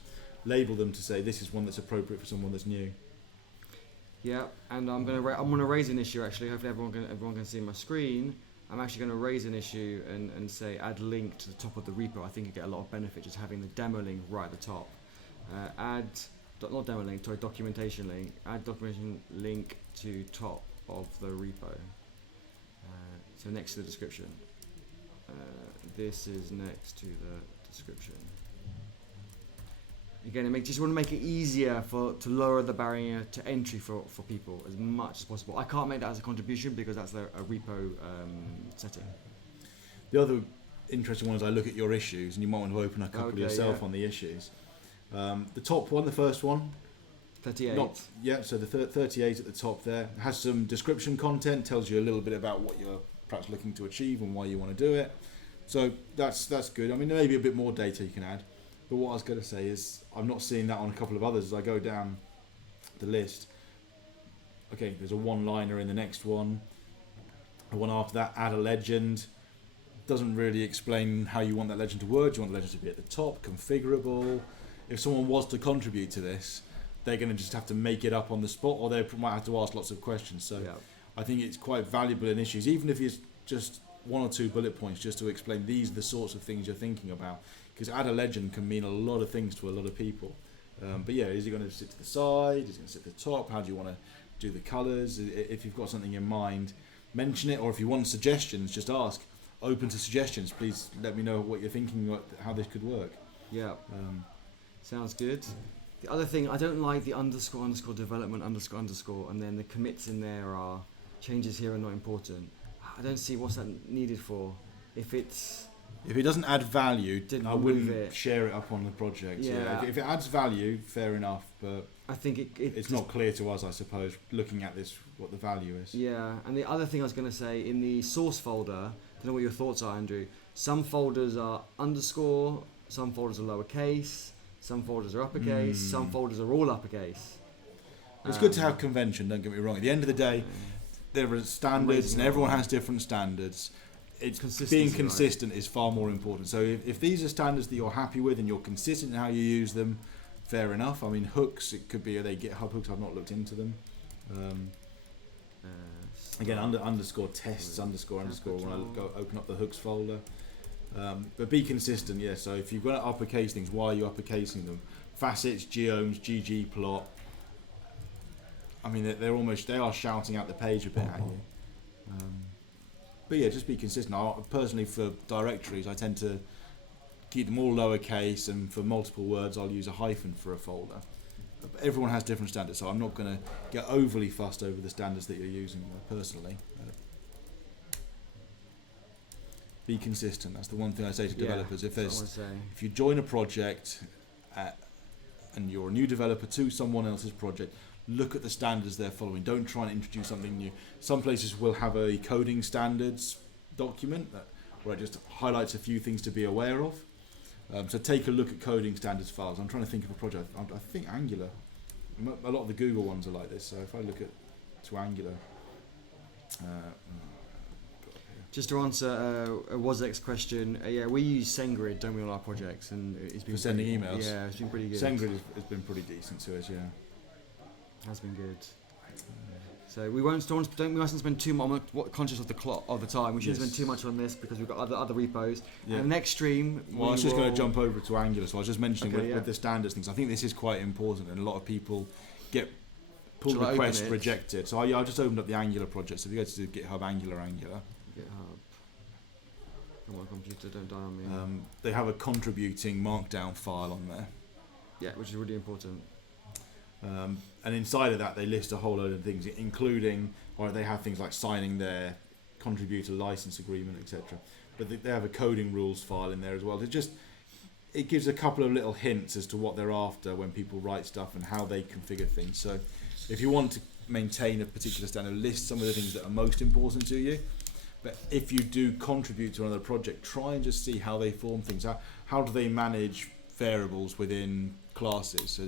label them to say this is one that's appropriate for someone that's new. Yeah, and I'm gonna raise an issue actually. Hopefully everyone can see my screen. I'm actually going to raise an issue and say add link to the top of the repo. I think you get a lot of benefit just having the demo link right at the top. Not demo link, sorry, documentation link. Add documentation link to top of the repo. So next to the description. This is next to the description. Again, just want to make it easier to lower the barrier to entry for people as much as possible. I can't make that as a contribution because that's a repo setting. The other interesting one is I look at your issues, and you might want to open a couple yourself on the issues. The top one, the first one, 38. So the 38 at the top there has some description content, tells you a little bit about what you're perhaps looking to achieve and why you want to do it. So that's good. I mean, there may be a bit more data you can add. But what I was going to say is I'm not seeing that on a couple of others as I go down the list. Okay, there's a one-liner in the next one. The one after that, add a legend. Doesn't really explain how you want that legend to work. Do you want the legend to be at the top, configurable? If someone was to contribute to this, they're going to just have to make it up on the spot, or they might have to ask lots of questions. So I think it's quite valuable in issues, even if it's just one or two bullet points just to explain these are the sorts of things you're thinking about. Because add a legend can mean a lot of things to a lot of people. But yeah, is it going to sit to the side? Is it going to sit at the top? How do you want to do the colours? If you've got something in mind, mention it. Or if you want suggestions, just ask. Open to suggestions. Please let me know what you're thinking, how this could work. Yeah. Sounds good. The other thing, I don't like the __ development __ and then the commits in there are changes here are not important. I don't see what's that needed for. If it doesn't add value, I wouldn't share it up on the project. Yeah. If it adds value, fair enough, but I think it's not clear to us, I suppose, looking at this, what the value is. Yeah, and the other thing I was going to say, in the source folder, I don't know what your thoughts are, Andrew, some folders are _, some folders are lowercase, some folders are uppercase, some folders are all uppercase. It's good to have convention, don't get me wrong. At the end of the day, there are standards and everyone has different standards. Being consistent is far more important. So if these are standards that you're happy with and you're consistent in how you use them, fair enough. I mean, hooks, it could be, are they GitHub hooks? I've not looked into them. Again, underscore tests underscore when I go open up the hooks folder. But be consistent, yeah. So if you're going to uppercase things, why are you uppercasing them? Facets, geomes, ggplot. I mean, they are shouting out the page a bit at you. But yeah, just be consistent. Personally, for directories, I tend to keep them all lowercase, and for multiple words, I'll use a hyphen for a folder. But everyone has different standards, so I'm not going to get overly fussed over the standards that you're using personally. Be consistent. That's the one thing I say to developers. If you join a project and you're a new developer to someone else's project, look at the standards they're following. Don't try and introduce something new. Some places will have a coding standards document where it just highlights a few things to be aware of. So take a look at coding standards files. I'm trying to think of a project. I think Angular. A lot of the Google ones are like this. So if I look to Angular. Just to answer a Wozek's question, we use SendGrid, don't we, on our projects, and it's been for sending emails. Yeah, it's been pretty good. SendGrid has been pretty decent to us, yeah. Has been good. So we mustn't spend too much conscious of the clock of the time. We shouldn't spend too much on this because we've got other repos. Yeah. And next stream, I was just going to jump over to Angular. So I was just mentioning with the standards things. I think this is quite important, and a lot of people get pull requests rejected. So I just opened up the Angular project. So if you go to GitHub Angular. GitHub. Come on, computer, don't die on me. They have a contributing markdown file on there. Yeah, which is really important. And inside of that, they list a whole load of things, including, or they have things like signing their contributor license agreement, etc. But they have a coding rules file in there as well. It gives a couple of little hints as to what they're after when people write stuff and how they configure things. So if you want to maintain a particular standard, list some of the things that are most important to you. But if you do contribute to another project, try and just see how they form things. How do they manage variables within classes? So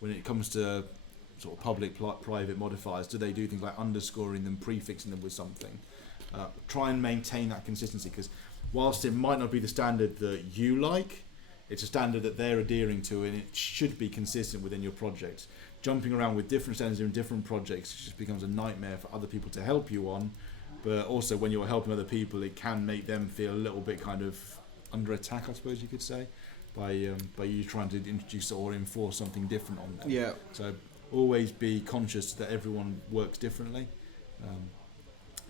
when it comes to sort of public, private modifiers, do they do things like underscoring them, prefixing them with something? Try and maintain that consistency, because whilst it might not be the standard that you like, it's a standard that they're adhering to, and it should be consistent within your project. Jumping around with different standards in different projects just becomes a nightmare for other people to help you on, but also when you're helping other people, it can make them feel a little bit kind of under attack, I suppose you could say, by you trying to introduce or enforce something different on them. Yeah. So always be conscious that everyone works differently.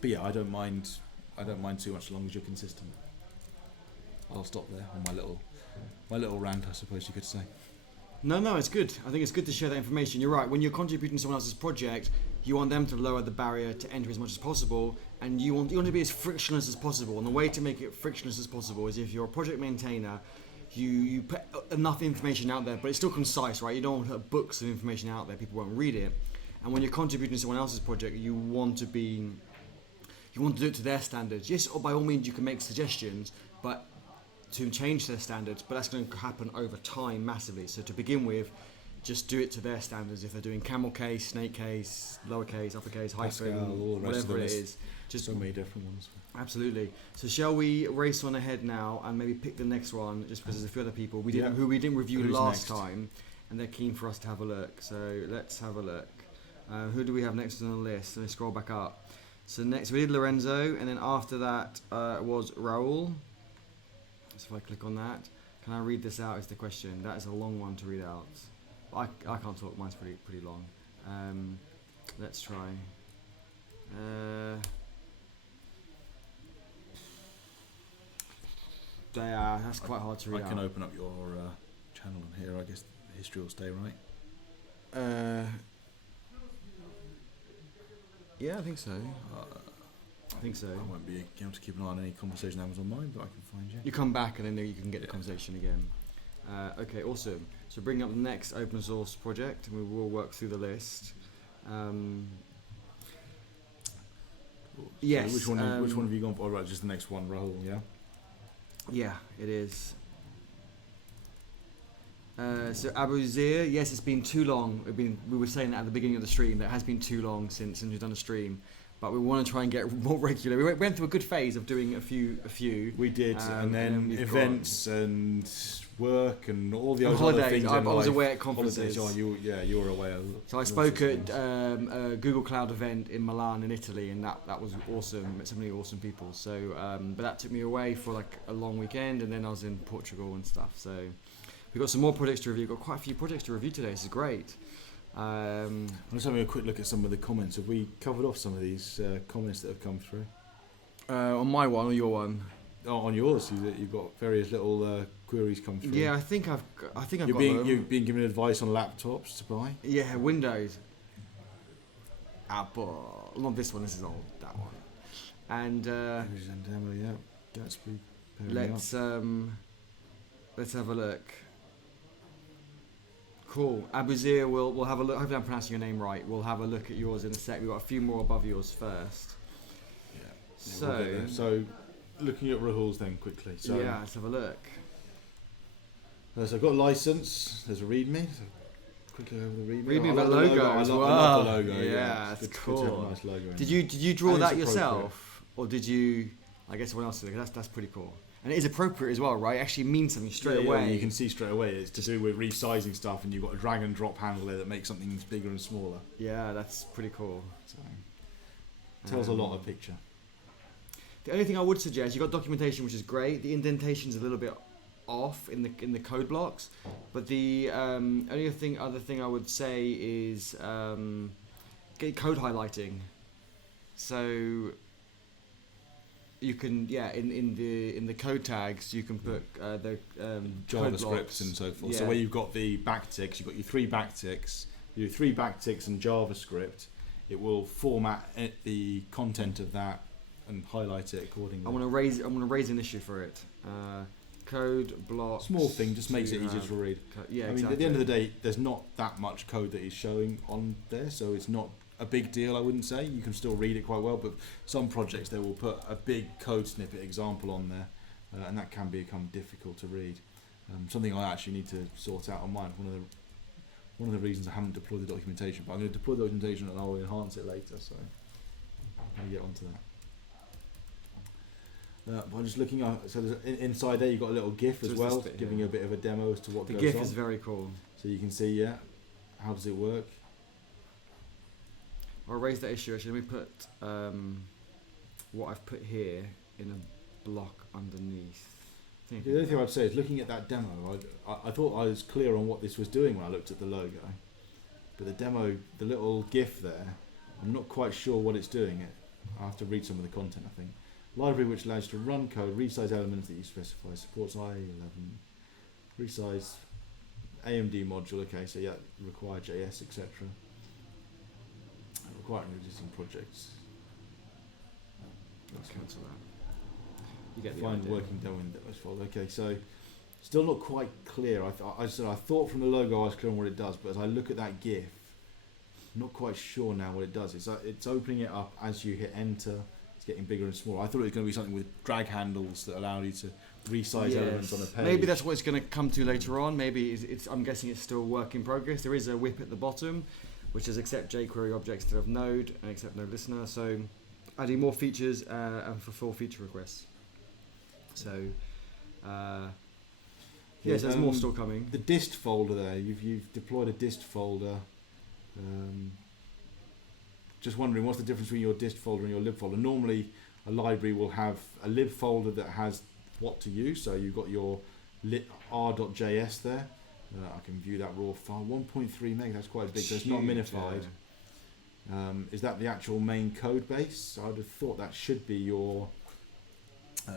But yeah, I don't mind too much as long as you're consistent. I'll stop there on my little rant, I suppose you could say. No, it's good. I think it's good to share that information. You're right. When you're contributing to someone else's project, you want them to lower the barrier to enter as much as possible, and you want to be as frictionless as possible. And the way to make it frictionless as possible is if you're a project maintainer, you put enough information out there, but it's still concise, right? You don't want to put books of information out there; people won't read it. And when you're contributing to someone else's project, you want to do it to their standards. Yes, or by all means, you can make suggestions, but to change their standards, but that's going to happen over time massively. So to begin with, just do it to their standards. If they're doing camel case, snake case, lowercase, uppercase, hyphen, whatever it is. Just so many different ones. Absolutely. So shall we race on ahead now and maybe pick the next one, just because there's a few other people who we didn't review last time, and they're keen for us to have a look. So let's have a look. Who do we have next on the list? Let me scroll back up. So next we did Lorenzo, and then after that was Raul. So if I click on that, can I read this out is the question. That is a long one to read out. I can't talk, mine's pretty long. Let's try. That's quite hard to read out. I can open up your channel on here. I guess the history will stay right. Yeah, I think so. I won't be able to keep an eye on any conversation that was on mine, but I can find you. You come back and then you can get the conversation again. Okay, awesome. So bring up the next open source project, and we will work through the list. Yes. So which one have you gone for? Oh, right, just the next one, Rahul. Yeah. Yeah, it is. So Abu Zir, yes, it's been too long. We were saying that at the beginning of the stream, that it has been too long since we've done a stream. but we want to try and get more regular. We went through a good phase of doing a few. We did, and then we've events and work and all the And other holidays. things. I in was life. away at conferences. Holidays, you were away. So I spoke at a Google Cloud event in Milan in Italy, and that was awesome. Met so many awesome people. So, but that took me away for like a long weekend, and then I was in Portugal and stuff. So we've got some more projects to review. We've got quite a few projects to review today. This is great. I'm just having a quick look at some of the comments. Have we covered off some of these comments that have come through? On my one or your one? Oh, on yours, you've got various little queries come through. Yeah, I think I've got them. You've been given advice on laptops to buy. Yeah, Windows. Apple. Not this one. This is old. That one. And let's have a look. Cool. Abuzir, we'll have a look. Hopefully I'm pronouncing your name right. We'll have a look at yours in a sec. We've got a few more above yours first. So looking at Rahul's then quickly. So yeah, let's have a look. So I've got license. There's a README. So quickly over the README. README the logo. I as well. love the logo. Yeah, it's that's good to have cool. a nice logo. Did you draw And that it's yourself, or did you? I guess someone else did. That's pretty cool. And it is appropriate as well, right? It actually means something straight away. Yeah, you can see straight away it's to do with resizing stuff, and you've got a drag and drop handle there that makes something bigger and smaller. Yeah, that's pretty cool. So tells a lot of picture. The only thing I would suggest, you've got documentation, which is great. The indentation's a little bit off in the code blocks, but the only other thing I would say is get code highlighting. So you can in the code tags you can put the JavaScripts and so forth. So where you've got the backticks, you've got your 3 backticks. You do 3 backticks and JavaScript. It will format the content of that and highlight it accordingly. I'm gonna raise an issue for it. Code block. Small thing, just makes it easier to read. Yeah, I mean, at the end of the day, there's not that much code that is showing on there, so it's not a big deal. I wouldn't say. You can still read it quite well, but some projects they will put a big code snippet example on there, and that can become difficult to read. Something I actually need to sort out on mine. One of the reasons I haven't deployed the documentation, but I'm going to deploy the documentation and I'll enhance it later. So I'll get onto that. But I'm just looking at, so there's, inside there you've got a little GIF as well, giving you a bit of a demo as to what goes on. The GIF is very cool. So you can see, how does it work? I'll raise that issue actually. Let me put what I've put here in a block underneath. The only thing I'd say is looking at that demo, I thought I was clear on what this was doing when I looked at the logo. But the demo, the little GIF there, I'm not quite sure what it's doing. I have to read some of the content, I think. Library which allows you to run code, resize elements that you specify, supports I11, resize AMD module, okay, so require JS, etc. Requiring existing projects. Let's cancel that. You get the Find idea. working demo in demos folder. Okay, so still not quite clear. I thought from the logo I was clear on what it does, but as I look at that GIF, I'm not quite sure now what it does. It's opening it up as you hit enter. It's getting bigger and smaller. I thought it was going to be something with drag handles that allow you to resize elements on a page. Maybe that's what it's going to come to later on. Maybe it's I'm guessing it's still work in progress. There is a whip at the bottom, which is accept jQuery objects instead of node and accept node listener. So adding more features and fulfill feature requests. So yes, there's more still coming. The dist folder there, you've deployed a dist folder. Just wondering what's the difference between your dist folder and your lib folder. Normally a library will have a lib folder that has what to use, so you've got your r.js there. I can view that raw file, 1.3 meg, that's quite big, so it's not minified. Is that the actual main code base? I would have thought that should be your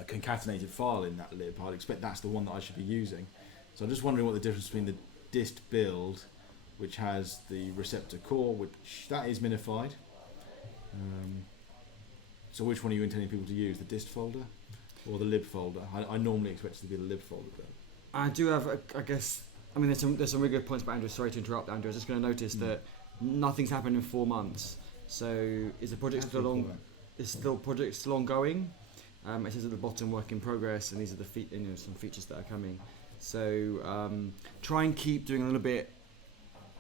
concatenated file in that lib. I'd expect that's the one that I should be using. So I'm just wondering what the difference between the dist build, which has the receptor core, which that is minified. So which one are you intending people to use, the dist folder or the lib folder? I normally expect it to be the lib folder. But I do have, I guess, I mean, there's some really good points by Andrew. Sorry to interrupt, Andrew. I was just going to notice that nothing's happened in 4 months. So is the project still on? Is still project still ongoing? It says at the bottom, work in progress, and these are the some features that are coming. So try and keep doing a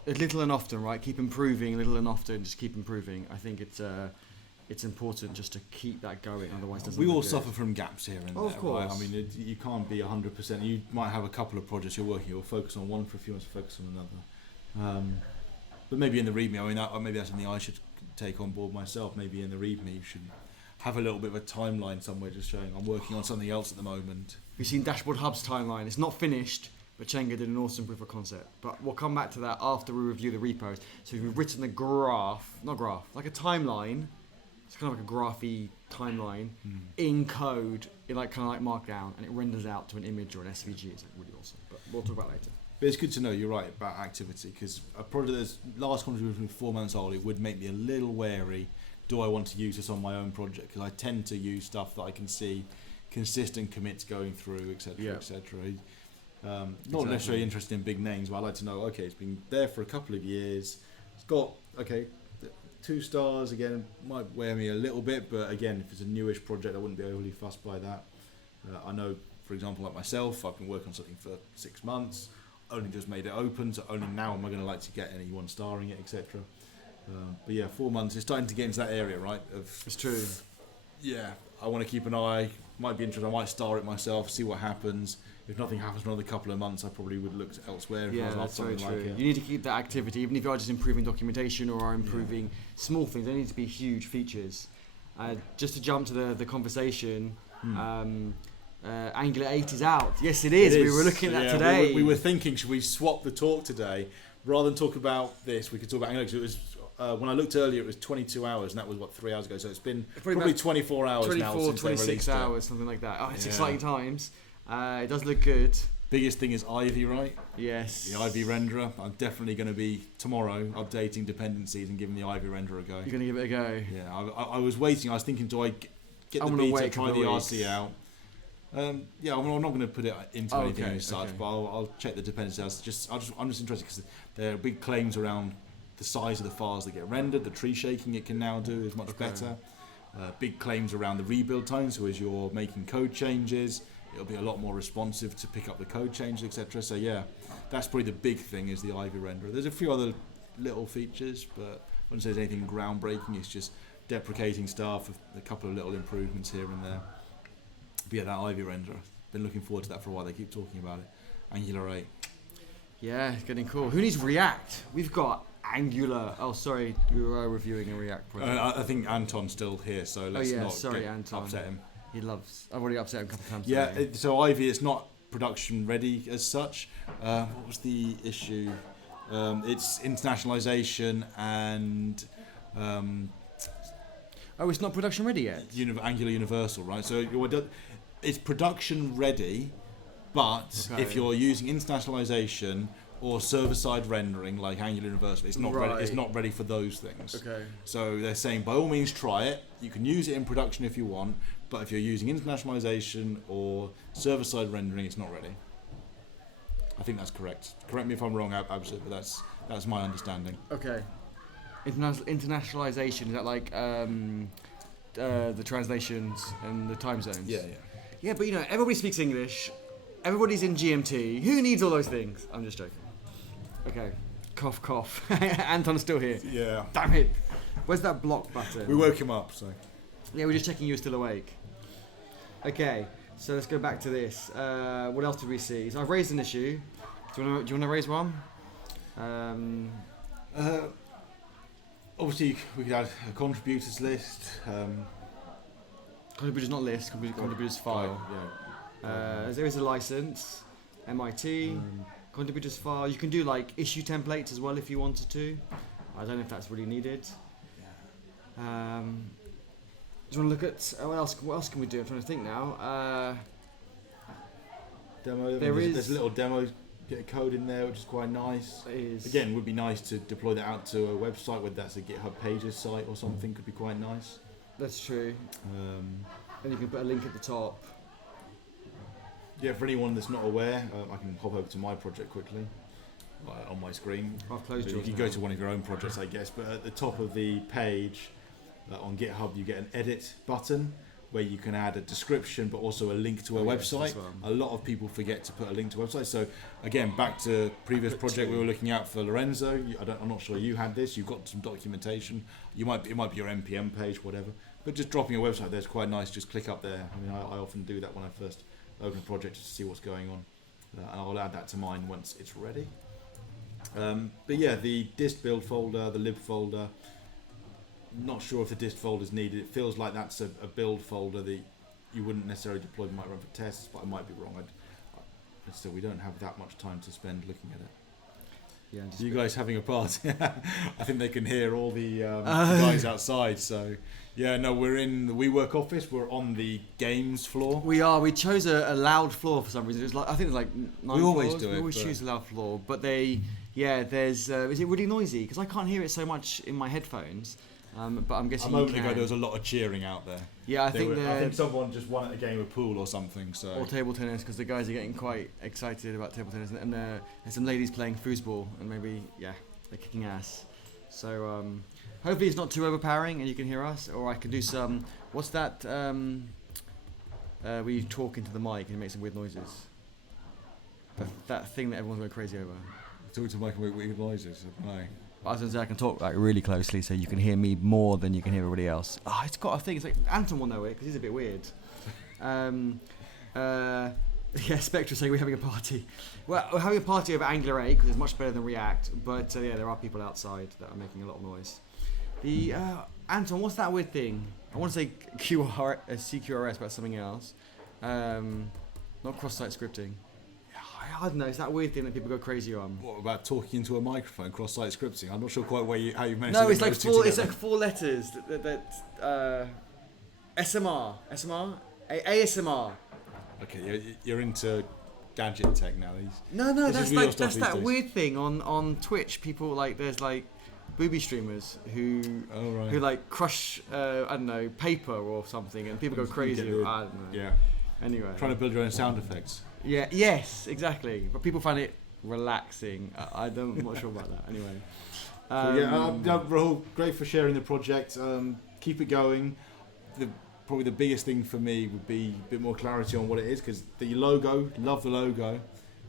little and often, right? Keep improving a little and often. Just keep improving. I think it's it's important just to keep that going. Otherwise, it doesn't. We all look good. suffer from gaps here and there. Of course. Right? I mean, you can't be 100%. You might have a couple of projects you're working. You'll focus on one for a few months, focus on another. But maybe in the README, I mean, maybe that's something I should take on board myself. Maybe in the README, you should have a little bit of a timeline somewhere, just showing I'm working on something else at the moment. We've seen Dashboard Hub's timeline. It's not finished, but Chenga did an awesome proof of concept. But we'll come back to that after we review the repos. So we've written a like a timeline. It's kind of like a graphy timeline in code, in like kind of like Markdown, and it renders out to an image or an SVG. It's like really awesome. But we'll talk about it later. But it's good to know, you're right, about activity, because a project that's last contribution was 4 months old, it would make me a little wary. Do I want to use this on my own project? Because I tend to use stuff that I can see consistent commits going through, etc., etc. Not necessarily interested in big names, but I like to know, okay, it's been there for a couple of years. It's got, 2 stars, again, might wear me a little bit, but again, if it's a newish project, I wouldn't be overly fussed by that. I know, for example, like myself, I've been working on something for 6 months, only just made it open, so only now am I going to like to get any 1-starring it, etc. But yeah, 4 months, it's starting to get into that area, right? It's true. Yeah, I want to keep an eye, might be interested, I might star it myself, see what happens. If nothing happens for another couple of months, I probably would look elsewhere. Yeah, that's very true. You need to keep that activity, even if you are just improving documentation or are improving small things. They need to be huge features. Just to jump to the conversation, Angular 8 is out. Yes, it is. We were looking at that today. We were thinking, should we swap the talk today? Rather than talk about this, we could talk about Angular. 'Cause it was, when I looked earlier, it was 22 hours, and that was, 3 hours ago. So it's been probably 24 hours now since 26 hours, something like that. Oh, it's exciting times. It does look good. Biggest thing is Ivy, right? Yes. The Ivy renderer. I'm definitely going to be, tomorrow, updating dependencies and giving the Ivy renderer a go. You're going to give it a go? Yeah, I was waiting. I was thinking, do I get the beta, try the RC out? I'm not going to put it into anything as such, but I'll check the dependencies. I'm just interested because there are big claims around the size of the files that get rendered. The tree shaking it can now do is much better. Big claims around the rebuild time. So as you're making code changes, it'll be a lot more responsive to pick up the code changes, etc. So yeah, that's probably the big thing is the Ivy renderer. There's a few other little features, but I wouldn't say there's anything groundbreaking. It's just deprecating stuff, a couple of little improvements here and there. But yeah, that Ivy renderer. Been looking forward to that for a while. They keep talking about it. Angular 8. Yeah, it's getting cool. Who needs React? We've got Angular. Oh, sorry, we were reviewing a React project. I think Anton's still here, so let's not upset him. I've already upset him a couple of times. Yeah, so Ivy, it's not production ready as such. What was the issue? It's internationalization and... it's not production ready yet? Angular Universal, right? So it's production ready, but if you're using internationalization or server-side rendering like Angular Universal, it's not ready. It's not ready for those things. Okay. So they're saying by all means try it. You can use it in production if you want, but if you're using internationalization or server-side rendering, it's not ready. I think that's correct. Correct me if I'm wrong, absolutely, but that's my understanding. Okay. Internationalization, is that like the translations and the time zones? Yeah. Yeah, but everybody speaks English. Everybody's in GMT. Who needs all those things? I'm just joking. Okay. Cough, cough. Anton's still here. Yeah. Damn it. Where's that block button? We woke him up, so. Yeah, we're just checking you're still awake. Okay, so let's go back to this. What else did we see? So I've raised an issue. Do you want to raise one? Obviously, we could add a contributors list. Contributors not list, contributors file. There is a license, MIT, contributors file. You can do like issue templates as well if you wanted to. I don't know if that's really needed. Do you want to look at what else can we do? I'm trying to think now. Demo. There's a little demo. Get a code in there, which is quite nice. It is. Again, it would be nice to deploy that out to a website, whether that's a GitHub Pages site or something. Could be quite nice. That's true. And you can put a link at the top. Yeah, for anyone that's not aware, I can hop over to my project quickly on my screen. I've closed yours. You can go to one of your own projects, I guess. But at the top of the page on GitHub, you get an edit button, where you can add a description but also a link to a website. A lot of people forget to put a link to a website. So again, back to previous project we were looking at for Lorenzo. I'm not sure you had this. You've got some documentation. It might be your NPM page, whatever. But just dropping a website there is quite nice. Just click up there. I mean, I often do that when I first open a project just to see what's going on. And I'll add that to mine once it's ready. But yeah, the dist build folder, the lib folder. Not sure if the dist folder is needed. It feels like that's a build folder that you wouldn't necessarily deploy. You might run for tests, but I might be wrong. But still, we don't have that much time to spend looking at it. Yeah, you guys having a party? I think they can hear all the guys outside. So yeah, no, we're in the WeWork office. We're on the games floor. We are. We chose a loud floor for some reason. It's like I think it's like 9 we always floors. do it. We always choose a loud floor, but there's. Is it really noisy? Because I can't hear it so much in my headphones. But I'm guessing a moment ago there was a lot of cheering out there. Yeah, I think someone just won at a game of pool or something. So or table tennis, because the guys are getting quite excited about table tennis, and there's some ladies playing foosball, and maybe they're kicking ass. So hopefully it's not too overpowering, and you can hear us, or I can do some. What's that? Where you talk into the mic and make some weird noises. That thing that everyone's going crazy over. Talk to the mic and make weird noises. No. I was going to say I can talk like really closely so you can hear me more than you can hear everybody else. Oh, it's got a thing. It's like Anton will know it because he's a bit weird. Spectre saying we're having a party. Well, we're having a party over Angular 8 because it's much better than React. But there are people outside that are making a lot of noise. The Anton, what's that weird thing? I want to say CQRS, but something else. Not cross-site scripting. I don't know, it's that weird thing that people go crazy on. What about talking into a microphone, cross-site scripting? I'm not sure quite how you managed to get it's those like two together. It's like 4 letters. SMR. ASMR. Okay, you're into gadget tech now. No, that's that weird thing on Twitch. People there's booby streamers who like crush I don't know, paper or something, and people go crazy. I don't know. Yeah. Anyway, trying to build your own sound effects. Yeah. Yes. Exactly. But people find it relaxing. I'm not sure about that. Anyway. Rahul, great for sharing the project. Keep it going. Probably the biggest thing for me would be a bit more clarity on what it is, because the logo, love the logo.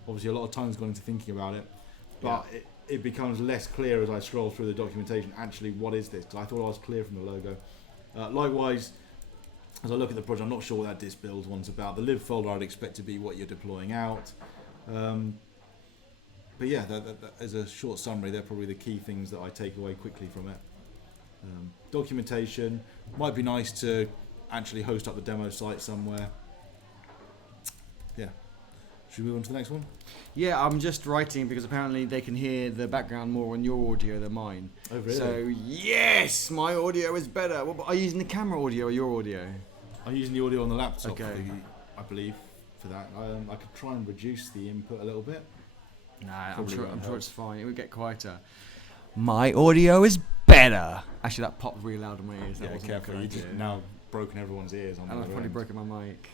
Obviously, a lot of time's gone into thinking about it, but it becomes less clear as I scroll through the documentation. Actually, what is this? Because I thought I was clear from the logo. Likewise, as I look at the project, I'm not sure what that dist build one's about. The lib folder I'd expect to be what you're deploying out. But yeah, as a short summary, they're probably the key things that I take away quickly from it. Documentation, might be nice to actually host up the demo site somewhere. Yeah. Should we move on to the next one? Yeah, I'm just writing because apparently they can hear the background more on your audio than mine. Oh, really? So, yes, my audio is better. Are you using the camera audio or your audio? I'm using the audio on the laptop, okay. I believe, for that. I could try and reduce the input a little bit. Nah, I'm sure it's fine. It would get quieter. My audio is better. Actually, that popped really loud in my ears. Yeah, careful. You just now broken everyone's ears. And I've probably broken my mic.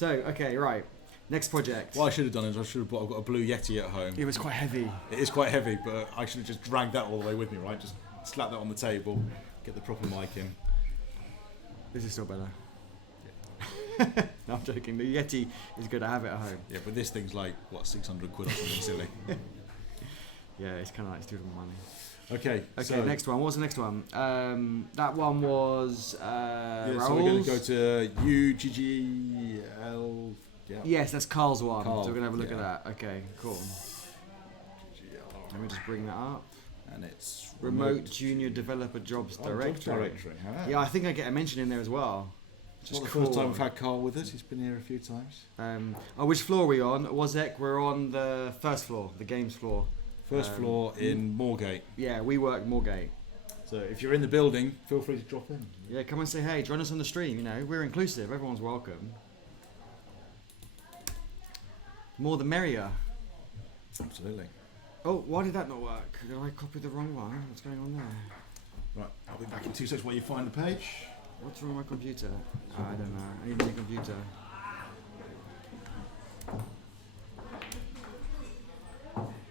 Okay, right. Next project. What I should have done is I've got a Blue Yeti at home. It was quite heavy. It is quite heavy, but I should have just dragged that all the way with me, right? Just slap that on the table, get the proper mic in. This is still better. Yeah. No, I'm joking. The Yeti is good to have it at home. Yeah, but this thing's like, what, 600 quid or something silly. Yeah, it's kind of like stupid money. Okay, so next one. What was the next one? That one was so we're going to go to UGGL. Yeah. Yes, that's Carl's one. So we're going to have a look at that. Okay, cool. Let me just bring that up. And it's Remote Junior Developer Jobs Directory. Yeah, I think I get a mention in there as well. It's not the first time we've had Carl with us. He's been here a few times. Which floor are we on? We're on the first floor, the games floor. First floor in Moorgate. Yeah, we work Moorgate. So if you're in the building, feel free to drop in. Yeah, come and say hey, join us on the stream. You know, we're inclusive. Everyone's welcome. More the merrier. Absolutely. Oh, why did that not work? Did I copy the wrong one? What's going on there? Right, I'll be back in 2 seconds while you find the page. What's wrong with my computer? I don't know. I need a new computer.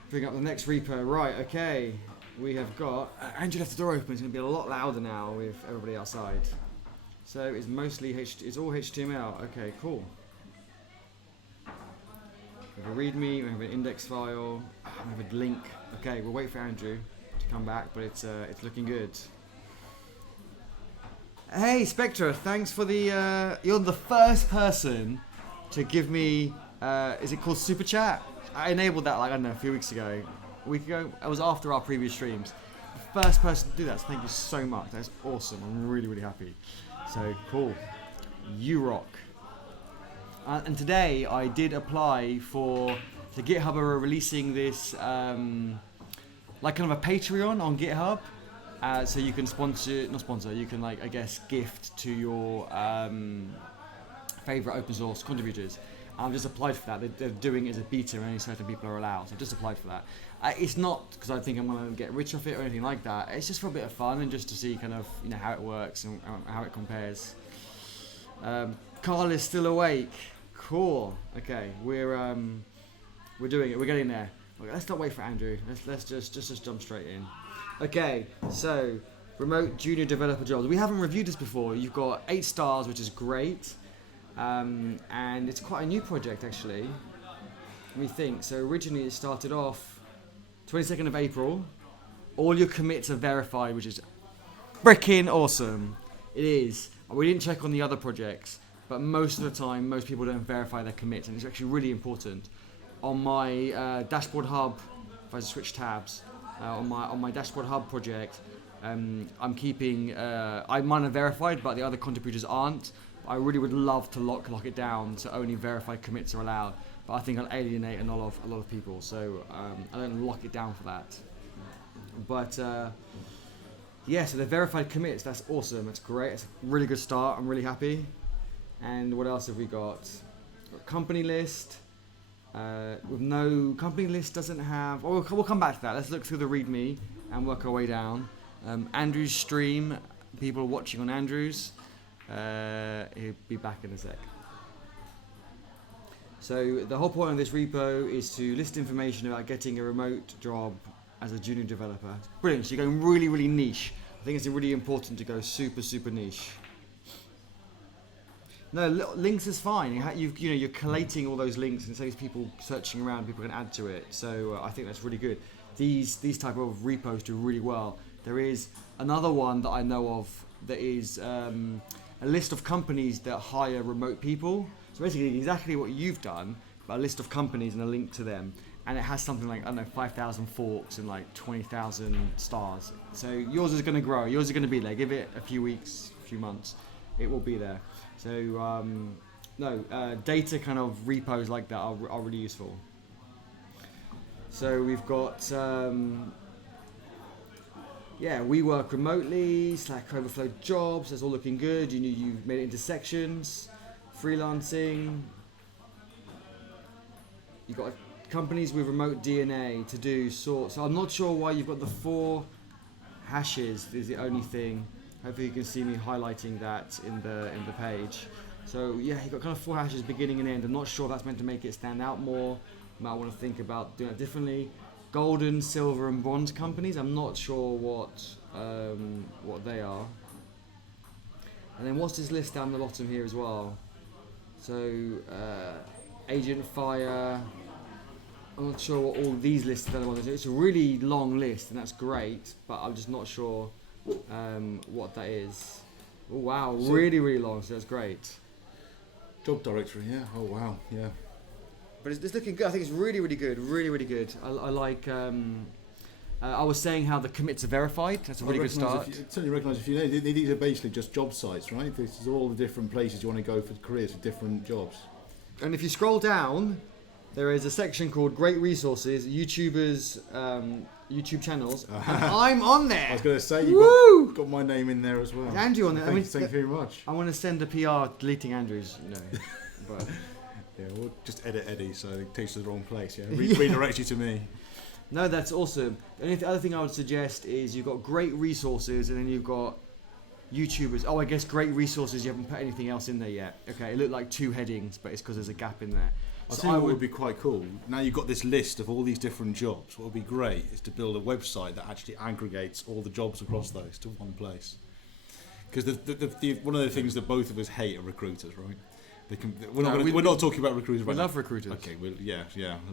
Bring up the next repo. Right, okay. We have got... Andrew left the door open. It's going to be a lot louder now with everybody outside. So it's mostly it's all HTML. Okay, cool. We have a README, we have an index file, we have a link. Okay, we'll wait for Andrew to come back, but it's looking good. Hey Spectra, thanks for the. You're the first person to give me. Is it called Super Chat? I enabled that like I don't know a few weeks ago, a week ago. It was after our previous streams. The first person to do that. So thank you so much. That's awesome. I'm really really happy. So cool. You rock. And today I did apply for the GitHub are releasing this like kind of a Patreon on GitHub. So you can you can like I guess gift to your favorite open source contributors. I've just applied for that. They're doing it as a beta and only certain people are allowed. So I've just applied for that. It's not because I think I'm going to get rich off it or anything like that. It's just for a bit of fun and just to see kind of how it works and how it compares. Carl is still awake. Cool. Okay, we're doing it. We're getting there. Okay, let's not wait for Andrew. Let's just jump straight in. Okay, so remote junior developer jobs. We haven't reviewed this before. You've got 8 stars, which is great, and it's quite a new project actually. Let me think. So originally it started off 22nd of April. All your commits are verified, which is freaking awesome. It is. We didn't check on the other projects, but most of the time, most people don't verify their commits, and it's actually really important. On my Dashboard Hub, if I switch tabs, on my Dashboard Hub project, I'm keeping. Mine are verified, but the other contributors aren't. I really would love to lock it down so only verified commits are allowed. But I think I'll alienate a lot of people, so I don't lock it down for that. But yeah, so the verified commits. That's awesome. That's great. It's a really good start. I'm really happy. And what else have we got? Company list. With no company list doesn't have. Oh, we'll come back to that. Let's look through the README and work our way down. Andrew's stream. People are watching on Andrew's. He'll be back in a sec. So the whole point of this repo is to list information about getting a remote job as a junior developer. Brilliant. So you're going really, really niche. I think it's really important to go super, super niche. No, links is fine. You're collating all those links and saves people searching around. People can add to it. So I think that's really good. These type of repos do really well. There is another one that I know of that is a list of companies that hire remote people. So basically exactly what you've done, but a list of companies and a link to them. And it has something like, I don't know, 5,000 forks and like 20,000 stars. So yours is going to grow. Yours is going to be there. Give it a few weeks, a few months. It will be there. So data kind of repos like that are really useful. So we've got, we work remotely, Slack Overflow jobs, that's all looking good. You've made it into sections, freelancing. You've got companies with remote DNA to do sorts. So I'm not sure why you've got the 4 hashes is the only thing. Hopefully you can see me highlighting that in the page. So yeah, you've got kind of 4 hashes beginning and end. I'm not sure if that's meant to make it stand out more. You might want to think about doing it differently. Golden, silver and bronze companies. I'm not sure what they are. And then what's this list down the bottom here as well? So Agent Fire. I'm not sure what all these lists are. It's a really long list and that's great, but I'm just not sure what that is. Oh wow, so really, really long, so that's great. Job directory, yeah. Oh wow, yeah. But it's looking good. I think it's really, really good. Really, really good. I like. I was saying how the commits are verified. That's a really good start. Certainly recognise if you know these are basically just job sites, right? This is all the different places you want to go for careers for different jobs. And if you scroll down, there is a section called Great Resources, YouTubers, YouTube channels. And I'm on there. I was going to say you've got my name in there as well. Andrew on there. Thank you very much. I want to send a PR deleting Andrew's, but. Yeah, we'll just edit Eddie so it takes you to the wrong place. Yeah, redirect you to me. No, that's awesome. The only other thing I would suggest is you've got great resources and then you've got YouTubers. Oh, I guess great resources. You haven't put anything else in there yet. Okay, it looked like 2 headings, but it's because there's a gap in there. I'll tell you what would be quite cool. Now you've got this list of all these different jobs. What would be great is to build a website that actually aggregates all the jobs across those to one place. Because one of the things that both of us hate are recruiters, right? No, we're not talking about recruiters. We right love now. recruiters. Okay,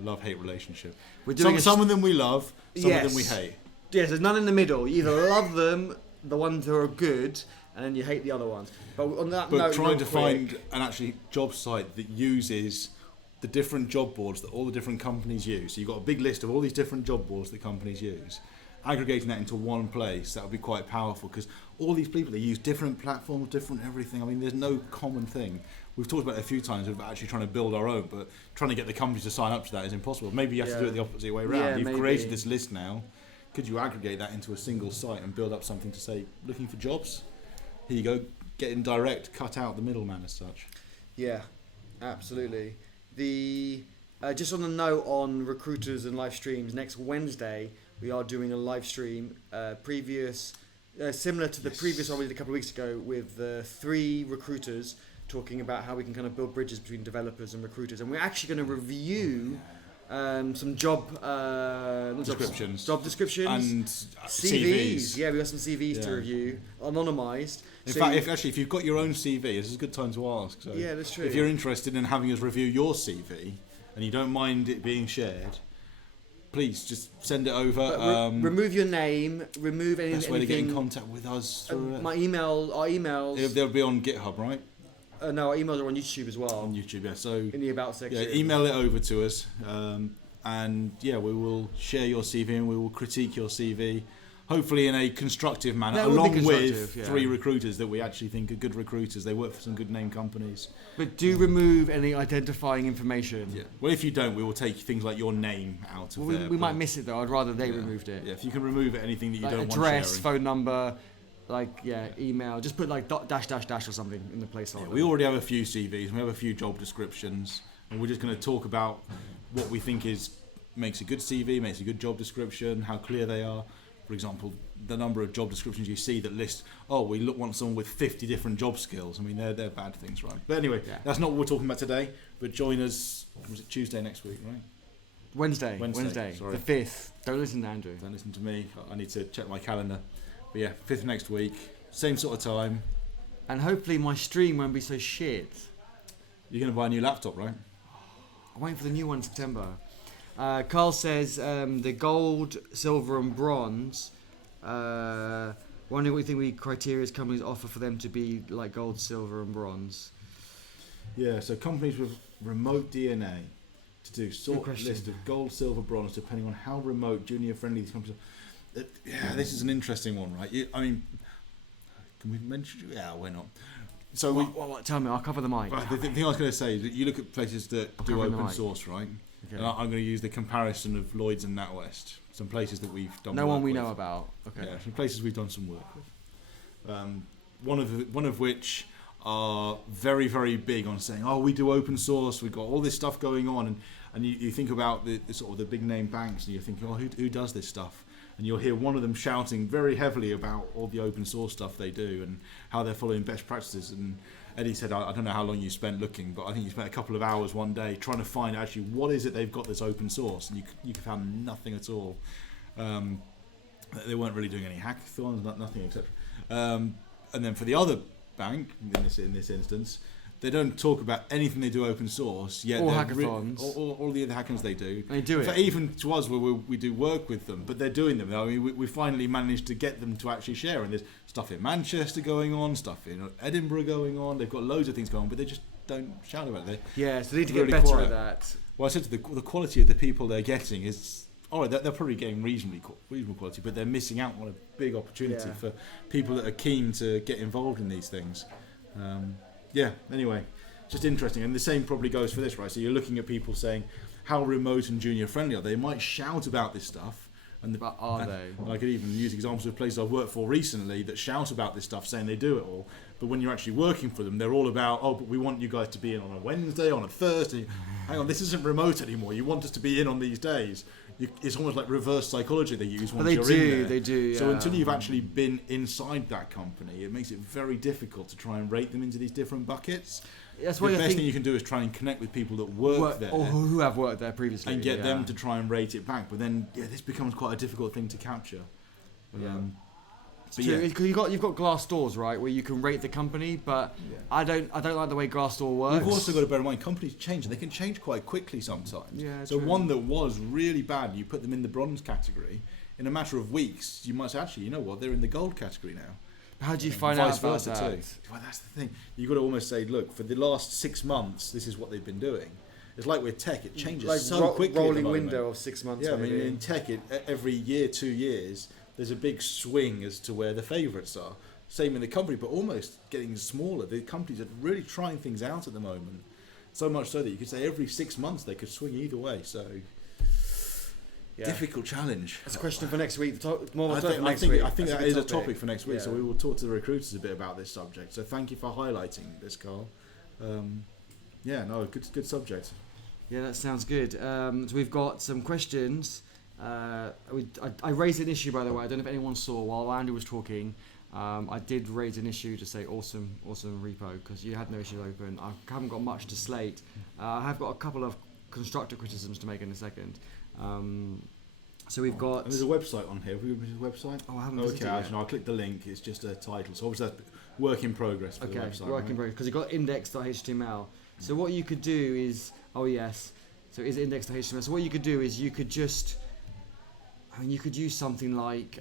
love-hate relationship. We're doing Some of them we love, some of them we Yes. hate. Yes, there's none in the middle. You either love them, the ones who are good, and then you hate the other ones. But on that note, Trying real to quick, find an actually job site that uses the different job boards that all the different companies use. So you've got a big list of all these different job boards that companies use. Aggregating that into one place, that would be quite powerful, because all these people, they use different platforms, different everything. I mean, there's no common thing. We've talked about it a few times of actually trying to build our own, but trying to get the companies to sign up to that is impossible. Maybe you have to do it the opposite way around. Yeah, You've maybe. created this list now. Could you aggregate that into a single site and build up something to say, looking for jobs? Here you go, get in direct, cut out the middleman as such. Yeah, absolutely. Just on a note on recruiters and live streams, next Wednesday we are doing a live stream, similar to the previous one we did a couple of weeks ago, with 3 recruiters talking about how we can kind of build bridges between developers and recruiters, and we're actually going to review some job Descriptions. job descriptions, And CVs. Yeah, we got some CVs to review, anonymised. In fact, if you've got your own CV, this is a good time to ask. So yeah, that's true. if you're interested in having us review your CV and you don't mind it being shared, please just send it over. Remove your name. Remove anything. Best way to get in contact with us through it. Our emails. They'll be on GitHub, right? No, our emails are on YouTube as well. On YouTube, yeah. So In the About section. yeah, email it over to us, and yeah, we will share your CV and we will critique your CV, hopefully in a constructive manner, That would be along constructive, with yeah. 3 recruiters that we actually think are good recruiters. They work for some good name companies. But do remove any identifying information. Yeah. Well, if you don't, we will take things like your name out of Well, there. we might but- miss it though. I'd rather they Yeah. removed it. Yeah, if you can remove anything that you Like don't address, want sharing. phone number, email. Just put like dash or something in the placeholder. Yeah, we already have a few CVs, and we have a few job descriptions, and we're just going to talk about what we think makes a good CV, makes a good job description, how clear they are. For example, the number of job descriptions you see that list, want someone with 50 different job skills. I mean, they're bad things, right? But anyway, that's not what we're talking about today. But join us, was it Tuesday next week, right? Wednesday, sorry. the 5th. Don't listen to Andrew. Don't listen to me. I need to check my calendar. But yeah, 5th next week, same sort of time. And hopefully my stream won't be so shit. You're going to buy a new laptop, right? I'm waiting for the new one in September. Carl says the gold, silver, and bronze. Wondering what you think the criteria companies offer for them to be like gold, silver, and bronze. Yeah, so companies with remote DNA to do sort question. list of gold, silver, bronze, depending on how remote, junior friendly these companies are. Yeah, this is an interesting one, right? I mean, can we mention? Yeah, why not? So Tell me, I'll cover the mic. the thing I was going to say is that you look at places that do cover the open mic. source, right? Okay. And I'm going to use the comparison of Lloyd's and NatWest, some places that we've done. No work one we with. know about. Okay. Yeah, some places we've done some work with. One of which are very, very big on saying, we do open source, we've got all this stuff going on, and you think about the sort of the big name banks, and you're thinking, who does this stuff? And you'll hear one of them shouting very heavily about all the open source stuff they do and how they're following best practices. And Eddie said, I don't know how long you spent looking, but I think you spent a couple of hours one day trying to find actually what is it they've got that's open source, and you found nothing at all. They weren't really doing any hackathons, nothing, etc. And then for the other bank, in this instance, they don't talk about anything they do open source. Yet Or they're hackathons. all the other hackathons they do. They do In fact, it. even to us, where we do work with them, but they're doing them. I mean, we finally managed to get them to actually share. And there's stuff in Manchester going on, stuff in Edinburgh going on. They've got loads of things going on, but they just don't shout about it. Yeah, so they need to get Really better quiet. at that. Well, I said the quality of the people they're getting is all right. They're probably getting reasonable quality, but they're missing out on a big opportunity Yeah. for people that are keen to get involved in these things. Anyway, just interesting, and the same probably goes for this, right? So you're looking at people saying how remote and junior friendly are they? They might shout about this stuff. But are they? And I could even use examples of places I've worked for recently that shout about this stuff, saying they do it all. But when you're actually working for them, they're all about, but we want you guys to be in on a Wednesday, on a Thursday. Hang on, this isn't remote anymore. You want us to be in on these days. It's almost like reverse psychology they use once you're in there. They do. So yeah. until you've actually been inside that company, it makes it very difficult to try and rate them into these different buckets. That's The why I best think thing you can do is try and connect with people that work there. or who have worked there previously. And get yeah. them to try and rate it back. But then, this becomes quite a difficult thing to capture. Yeah. But True, yeah, because you've got Glassdoors, right, where you can rate the company, but I don't like the way Glassdoor works. you've also got to bear in mind companies change, and they can change quite quickly sometimes. Yeah, so true. one that was really bad, you put them in the bronze category. In a matter of weeks, you might say, actually, you know what, they're in the gold category now. How do you find Vice out about versa that? too. Well, that's the thing. You've got to almost say, look, for the last 6 months, this is what they've been doing. It's like with tech; it changes Like so quickly. at the rolling moment. window of 6 months. Yeah, maybe. I mean, in tech, every year, 2 years, there's a big swing as to where the favourites are. Same in the company, but almost getting smaller. The companies are really trying things out at the moment. So much so that you could say every 6 months they could swing either way. So, difficult challenge. That's a question for next week. More I for think, next I think, week. I think That's that good is a topic for next week. Yeah. So we will talk to the recruiters a bit about this subject. So thank you for highlighting this, Carl. Good subject. Yeah, that sounds good. So we've got some questions. I raised an issue, by the way. I don't know if anyone saw while Andy was talking. I did raise an issue to say awesome repo because you had no issues open. I haven't got much to slate. I have got a couple of constructive criticisms to make in a second. So we've got. And there's a website on here. Have we visited the website? Oh, I haven't visited it yet. I'll click the link. It's just a title. So obviously that's work in progress for the website. Work in progress because you've got index.html. So what you could do is, so is it index.html? So what you could do is you could use something like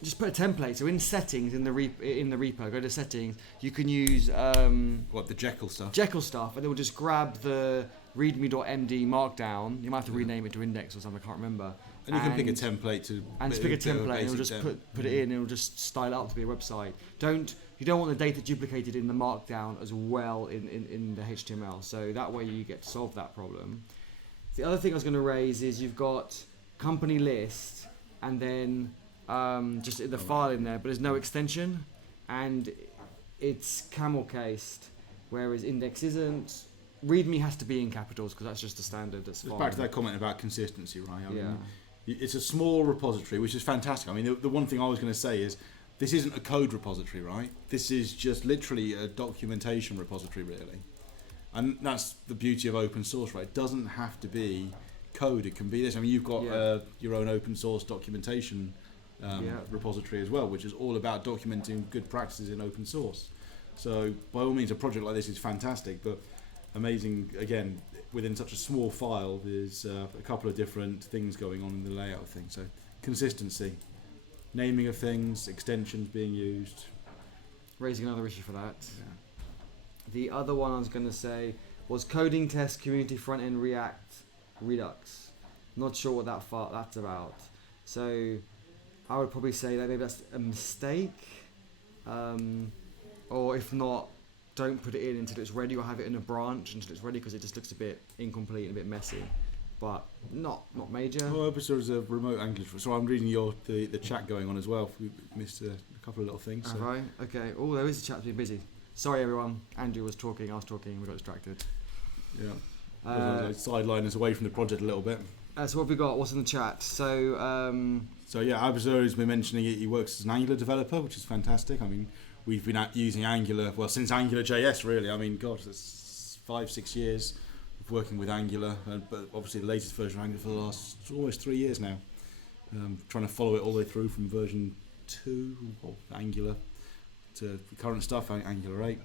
just put a template. So in settings in the repo, go to settings. You can use the Jekyll stuff. Jekyll stuff, and it will just grab the readme.md markdown. You might have to rename it to index or something. I can't remember. And you can pick a template to. And just pick a template, and it'll just put it in. And it'll just style it up to be a website. You don't want the data duplicated in the markdown as well in the HTML. So that way you get to solve that problem. The other thing I was going to raise is you've got company list and then just the file in there, but there's no extension, and it's camel cased, whereas index isn't. README has to be in capitals because that's just the standard. That's fine. Back to that comment about consistency, right? I mean, it's a small repository, which is fantastic. I mean, the one thing I was going to say is this isn't a code repository, right? This is just literally a documentation repository, really. And that's the beauty of open source, right? It doesn't have to be code. It can be this. I mean, you've got your own open source documentation repository as well, which is all about documenting good practices in open source. So by all means, a project like this is fantastic, but amazing, again, within such a small file, there's a couple of different things going on in the layout thing. So consistency, naming of things, extensions being used. Raising another issue for that. Yeah. The other one I was going to say was coding test community front end React Redux. Not sure what that's about. So I would probably say that maybe that's a mistake, or if not, don't put it in until it's ready, or have it in a branch until it's ready, because it just looks a bit incomplete and a bit messy, but not major. Oh, episode is a remote Angular. So I'm reading the chat going on as well. We missed a couple of little things. So. Right. Okay. Oh, there is a chat. Been busy. Sorry, everyone. Andrew was talking. I was talking. We got distracted. Yeah. Sideline us away from the project a little bit. So what have we got? What's in the chat? So Abazur has been mentioning it. He works as an Angular developer, which is fantastic. I mean, we've been using Angular, since AngularJS, really. I mean, gosh, that's 5-6 years of working with Angular, but obviously the latest version of Angular for the last almost 3 years now. Trying to follow it all the way through from version 2 of Angular to the current stuff, Angular 8.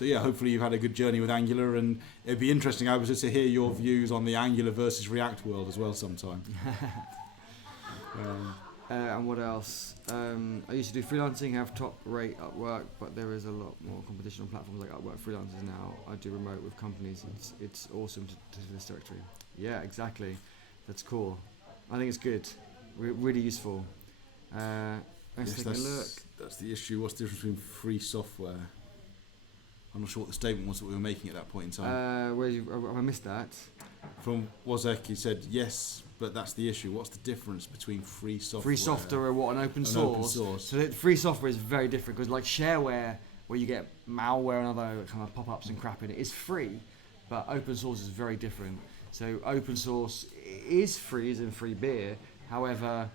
Hopefully you've had a good journey with Angular, and it'd be interesting, Abazur, to hear your views on the Angular versus React world as well sometime. And what else? I used to do freelancing, have top rate Upwork, but there is a lot more competition on platforms like Upwork freelancers now. I do remote with companies. It's awesome to do this directory. Yeah, exactly. That's cool. I think it's good. Really useful. Let's take a look. That's the issue. What's the difference between free software? I'm not sure what the statement was that we were making at that point in time. Have I missed that? From Wozek, he said yes, but that's the issue. What's the difference between free software? Free software and open source. So free software is very different, because like shareware, where you get malware and other kind of pop-ups and crap in it, is free, but open source is very different. So open source is free, as in free beer. However,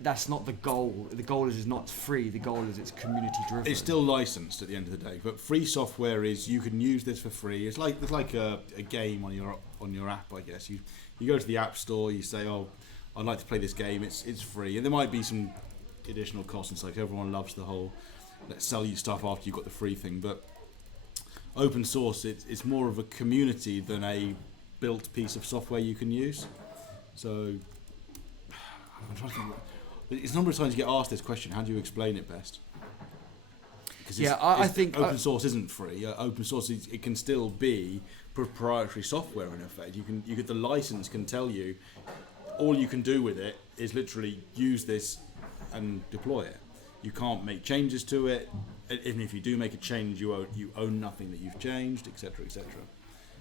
that's not the goal. The goal is not free. The goal is it's community driven. It's still licensed at the end of the day, but free software is you can use this for free. It's like a game on your app, I guess. You go to the app store, you say, I'd like to play this game. It's free, and there might be some additional costs. It's like everyone loves the whole let's sell you stuff after you've got the free thing, but open source it's more of a community than a built piece of software you can use. So I'm trying to think. It's a number of times you get asked this question. How do you explain it best? I think open source isn't free. Open source it can still be proprietary software in effect. You get the license can tell you all you can do with it is literally use this and deploy it. You can't make changes to it. Even if you do make a change, you own nothing that you've changed, etc., etc.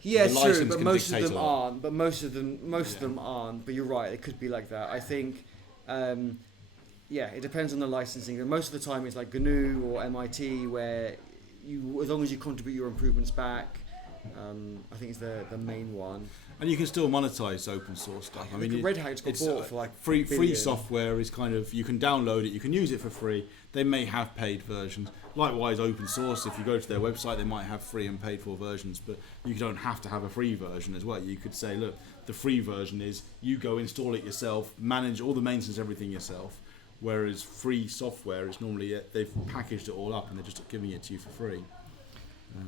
Yeah, true, but most of them aren't. But most of them aren't. But you're right; it could be like that. I think, it depends on the licensing. And most of the time, it's like GNU or MIT, where as long as you contribute your improvements back, I think it's the main one. And you can still monetize open source stuff. I mean, Red Hat's got bought for like free software is kind of, you can download it, you can use it for free. They may have paid versions. Likewise, open source, if you go to their website, they might have free and paid for versions, but you don't have to have a free version as well. You could say, look, the free version is you go install it yourself, manage all the maintenance, everything yourself. Whereas free software, it's normally they've packaged it all up and they're just giving it to you for free.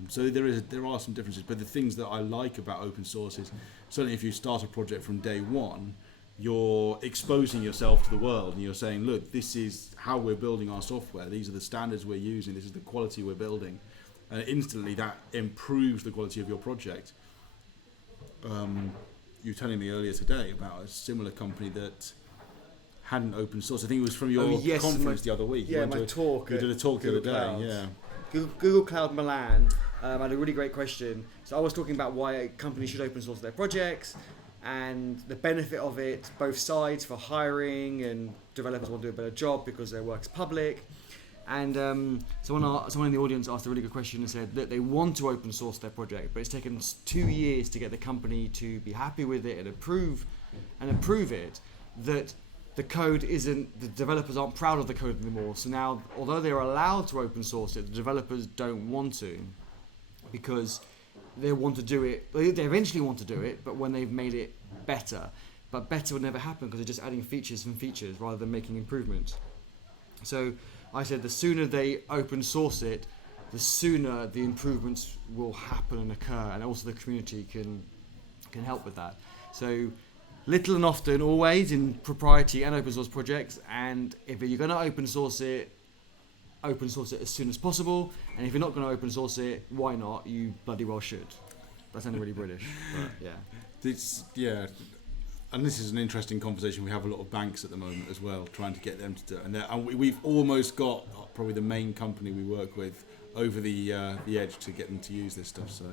So there are some differences, but the things that I like about open source is certainly if you start a project from day one, you're exposing yourself to the world and you're saying, look, this is how we're building our software, these are the standards we're using, this is the quality we're building, and instantly that improves the quality of your project. You were telling me earlier today about a similar company that hadn't open source. I think it was from your conference the other week. Yeah, my talk. You did a talk the other day, yeah. Google Cloud Milan had a really great question. So I was talking about why companies should open source their projects and the benefit of it, both sides for hiring and developers want to do a better job because their work's public. And someone in the audience asked a really good question and said that they want to open source their project, but it's taken 2 years to get the company to be happy with it and approve it, that the code isn't, the developers aren't proud of the code anymore. So now, although they're allowed to open source it, the developers don't want to because they want to do it, they eventually want to do it, but when they've made it better. But better would never happen because they're just adding features and features rather than making improvements. So I said the sooner they open source it, the sooner the improvements will happen and occur, and also the community can help with that. So little and often, always in proprietary and open source projects, and if you're going to open source it as soon as possible, and if you're not going to open source it, why not? You bloody well should. That sounded really British, but yeah. And this is an interesting conversation. We have a lot of banks at the moment as well, trying to get them to do it. And we've almost got probably the main company we work with over the edge to get them to use this stuff. So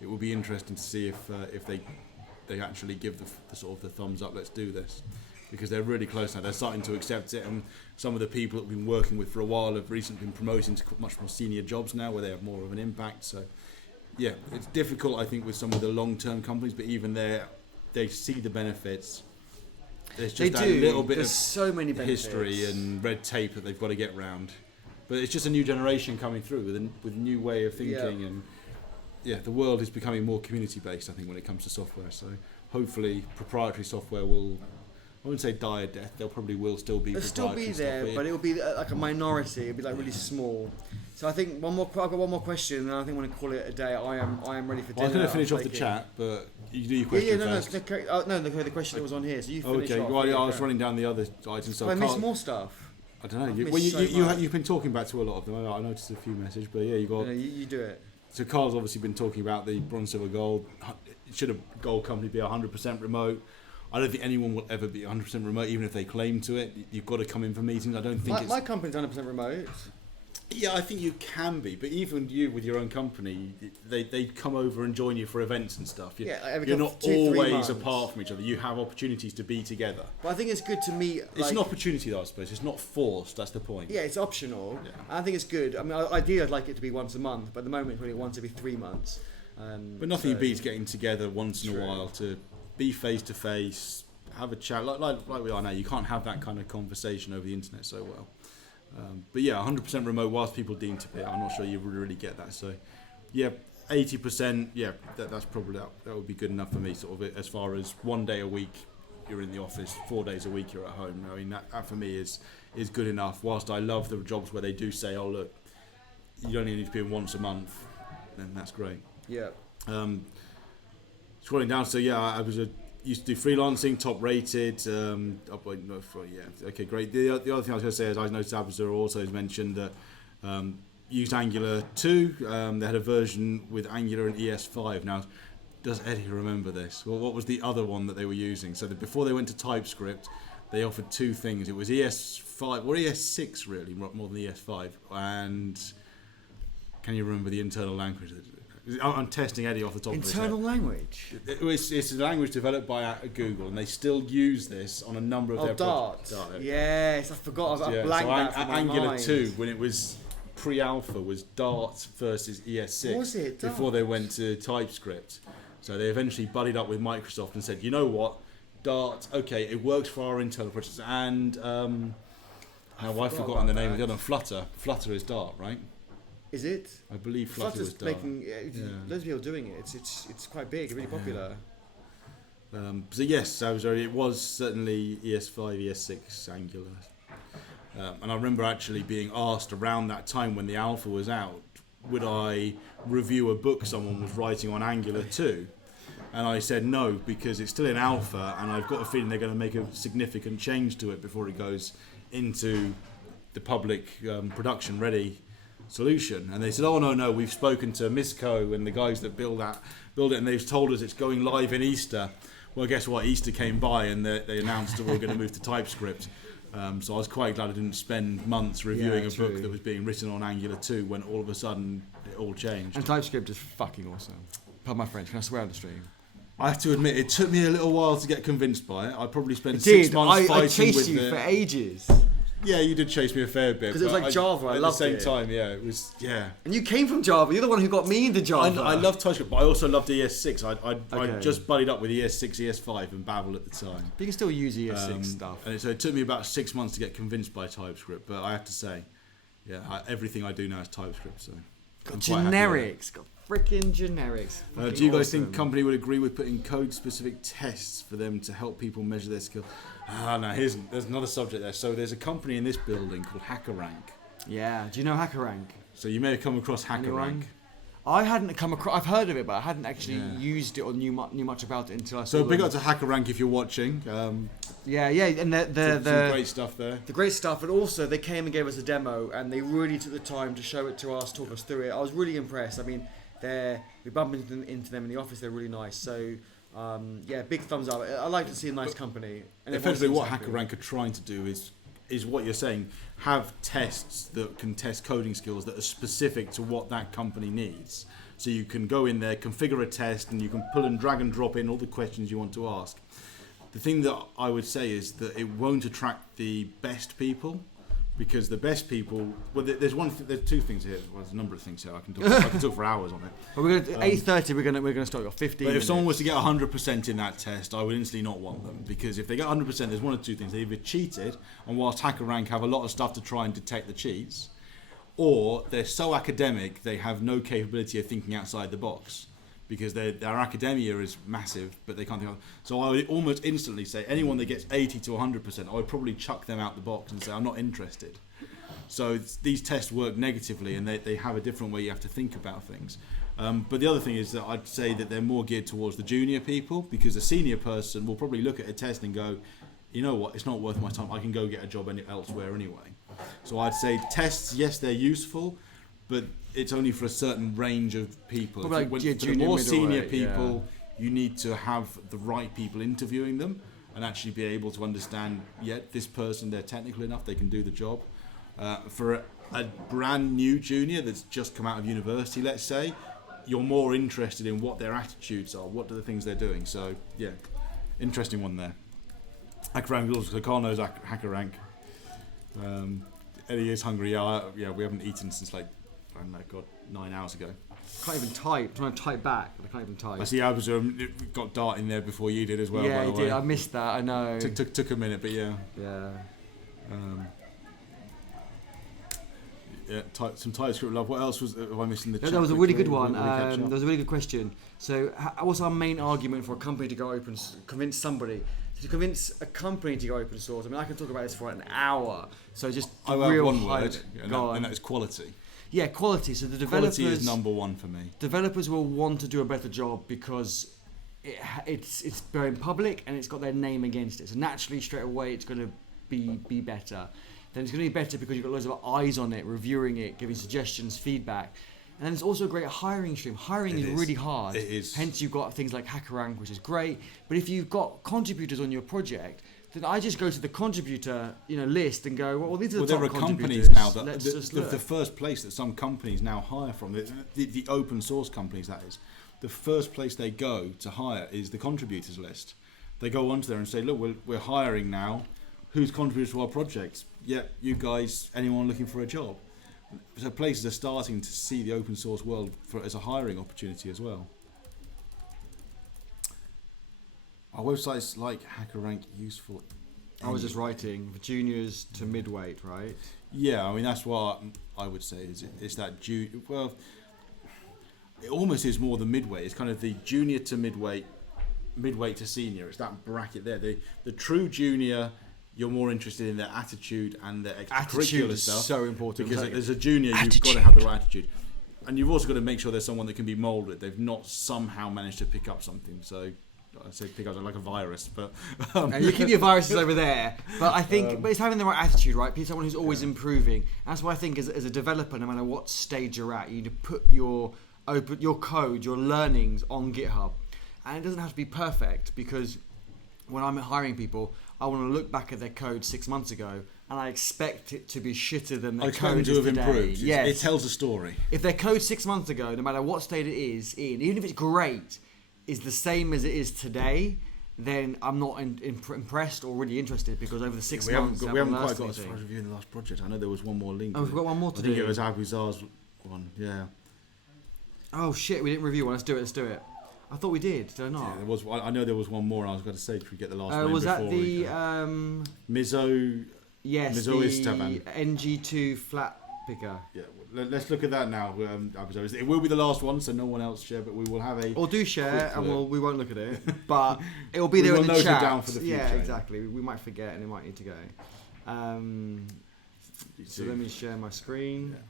it will be interesting to see if they actually give the sort of the thumbs up, let's do this, because they're really close now. They're starting to accept it, and some of the people that we've been working with for a while have recently been promoted to much more senior jobs now, where they have more of an impact. So yeah, it's difficult, I think, with some of the long-term companies, but even there, they see the benefits. There's just little bit There's of so many history and red tape that they've got to get round. But it's just a new generation coming through with a new way of thinking, and the world is becoming more community-based, I think, when it comes to software. So hopefully proprietary software will, I wouldn't say die a death, there probably will still be proprietary there, stuff, but it will be like a minority. It'll be like really small. So I think I've got one more question, and I think I'm going to call it a day. I am ready for dinner. I was going to finish off the chat, but you do your question first. The question that was on here. So you finish off. Okay, I was running down the other items. So I missed more stuff. I don't know. You've been talking back to a lot of them. I noticed a few messages, but yeah, you got. You do it. So Carl's obviously been talking about the bronze, silver, gold. Should a gold company be 100% remote? I don't think anyone will ever be 100% remote, even if they claim to it. You've got to come in for meetings. I don't think my company's 100% remote. Yeah, I think you can be, but even you with your own company, they come over and join you for events and stuff. You're not always apart from each other. You have opportunities to be together. But I think it's good to meet. It's an opportunity, though, I suppose. It's not forced. That's the point. Yeah, it's optional. Yeah. I think it's good. I mean, ideally, I'd like it to be once a month, but at the moment, it's really once every 3 months. But nothing beats getting together once in a while to be face to face, have a chat like we are now. You can't have that kind of conversation over the internet so well. But yeah, 100% remote, whilst people deem to be, I'm not sure you really get that. So yeah, 80%, yeah, that's probably that would be good enough for me, sort of, as far as 1 day a week you're in the office 4 days a week, you're at home. I mean, that for me is good enough. Whilst I love the jobs where they do say, oh look, you only need to be in once a month, then that's great. Yeah. Scrolling down, so yeah, I used to do freelancing, top rated. Okay, great. The other thing I was going to say is I noticed Abza also has mentioned that used Angular 2. They had a version with Angular and ES5. Now, does Eddie remember this? Well, what was the other one that they were using? So that before they went to TypeScript, they offered two things. It was ES5 or ES6 really, more than ES5. And can you remember the internal language? I'm testing Eddie off the top of his head. Internal language? It's a language developed by Google, and they still use this on a number of their projects. Dart. Yes, I forgot. I blanked that from my Angular mind. 2, when it was pre-alpha, was Dart versus ES6. Was it? Dart? Before they went to TypeScript. So they eventually buddied up with Microsoft and said, you know what, Dart, okay, it works for our internal projects. And I've forgotten the name of the other one. Flutter is Dart, right? Is it? I believe Flutter is Dart. Loads of people doing it. It's quite big, really popular. So yes, it was certainly ES5, ES6 Angular. And I remember actually being asked around that time when the alpha was out, would I review a book someone was writing on Angular 2? And I said no, because it's still in alpha and I've got a feeling they're going to make a significant change to it before it goes into the public production ready solution. And they said, oh no, we've spoken to Misco and the guys that build it, and they've told us it's going live in Easter. Well, guess what? Easter came by and they announced that we were going to move to TypeScript. So I was quite glad I didn't spend months reviewing a book that was being written on Angular 2 when all of a sudden it all changed. And TypeScript is fucking awesome. Pardon my French, can I swear on the stream? I have to admit, it took me a little while to get convinced by it. I probably spent 6 months fighting with it. I chased you for ages. Yeah, you did chase me a fair bit. Because it was like Java, I loved it. At the same time, yeah, it was, yeah. And you came from Java, you're the one who got me into Java. I love TypeScript, but I also loved ES6. I just buddied up with ES6, ES5 and Babel at the time. You can still use ES6 stuff. And so it took me about 6 months to get convinced by TypeScript, but I have to say, yeah, everything I do now is TypeScript, so. Got generics, got freaking generics. Do you guys think company would agree with putting code-specific tests for them to help people measure their skill? No, there's another subject there. So there's a company in this building called HackerRank. Yeah, do you know HackerRank? So you may have come across HackerRank. Anyone? I hadn't come across. I've heard of it, but I hadn't actually used it or knew much about it until I saw. So big up to HackerRank if you're watching. And the some great stuff there. The great stuff, and also they came and gave us a demo, and they really took the time to show it to us, talk us through it. I was really impressed. I mean, we bumped into them in the office. They're really nice. So. Big thumbs up. I like to see a nice company. And effectively, what HackerRank are trying to do is what you're saying. Have tests that can test coding skills that are specific to what that company needs. So you can go in there, configure a test, and you can pull and drag and drop in all the questions you want to ask. The thing that I would say is that it won't attract the best people. Because the best people, there's two things here. Well, there's a number of things here. I can talk for hours on it. Well, we're going 8:30. We're gonna start at 15. But if someone was to get 100% in that test, I would instantly not want them, because if they get 100%, there's one of two things: they either cheated, and whilst HackerRank have a lot of stuff to try and detect the cheats, or they're so academic they have no capability of thinking outside the box. Because their academia is massive, but they can't think of it. So I would almost instantly say anyone that gets 80 to 100%, I would probably chuck them out the box and say, I'm not interested. So these tests work negatively, and they have a different way you have to think about things. But the other thing is that I'd say that they're more geared towards the junior people, because a senior person will probably look at a test and go, you know what, it's not worth my time. I can go get a job elsewhere anyway. So I'd say tests, yes, they're useful, but it's only for a certain range of people. For the more senior people, you need to have the right people interviewing them and actually be able to understand, this person, they're technical enough, they can do the job. For a brand new junior that's just come out of university, let's say, you're more interested in what their attitudes are, what are the things they're doing. So, interesting one there. HackerRank, also Carl knows HackerRank. Eddie is hungry. We haven't eaten since 9 hours ago. Can't even type. I'm trying to type back, but I can't even type. I see. I was got Dart in there before you did as well. Yeah, by the he way. did. I missed that. I know. Took a minute, but yeah. Yeah. Some TypeScript love. What else was I missing? The chat? That was a really good one. That was a really good question. So, what's our main argument for a company to go open, convince somebody? to convince a company to go open source. I mean, I can talk about this for an hour. So just I have real one high, word, and that is quality. Yeah, quality. So the developers, Quality is number one for me. Developers will want to do a better job because it's going public and it's got their name against it. So naturally, straight away, it's going to be better. Then it's going to be better because you've got loads of eyes on it, reviewing it, giving suggestions, feedback. And then it's also a great hiring stream. Hiring is really hard. It is. Hence, you've got things like HackerRank, which is great. But if you've got contributors on your project, then I just go to the contributor list and go, well, these are the top there are contributors. companies now that the first place that some companies now hire from, the open source companies, that is, the first place they go to hire is the contributors list. They go onto there and say, look, we're hiring now. Who's contributed to our projects? Yeah, you guys, anyone looking for a job? So places are starting to see the open source world as a hiring opportunity as well. Are websites like HackerRank useful? I was just writing for juniors to midweight, right? Yeah, I mean that's what I would say is that well, it almost is more the midway. It's kind of the junior to midweight to senior. It's that bracket there. The true junior, you're more interested in their attitude and their extracurricular stuff. So important because as a junior, you've got to have the right attitude, and you've also got to make sure there's someone that can be moulded. They've not somehow managed to pick up something. So I say pick up like a virus, but and you keep your viruses over there. But I think, but it's having the right attitude, right? Be someone who's always improving. That's why I think as a developer, no matter what stage you're at, you need to put your code, your learnings on GitHub, and it doesn't have to be perfect because when I'm hiring people, I want to look back at their code 6 months ago, and I expect it to be shitter than their code is today. Improved. Yes. It tells a story. If their code 6 months ago, no matter what state it is in, even if it's great, is the same as it is today, then I'm not impressed or really interested because over the 6 months we haven't quite got as far as reviewing the last project. I know there was one more link. Oh, we've got one more to do. I think it was Abuzar's one. Yeah. Oh shit, we didn't review one. Let's do it. I thought we did. Did I not? Yeah, there was. I know there was one more. I was going to say, should we get the last one? Was that the Mizo? Yes, Mizo the Esteban. NG2 flat picker. Yeah, let's look at that now. It will be the last one, so no one else share, but we will have a. Or do share, and we won't look at it, but it will be there in the chat. It down for the future. Yeah, exactly. We might forget, and it might need to go. So let me share my screen. Yeah.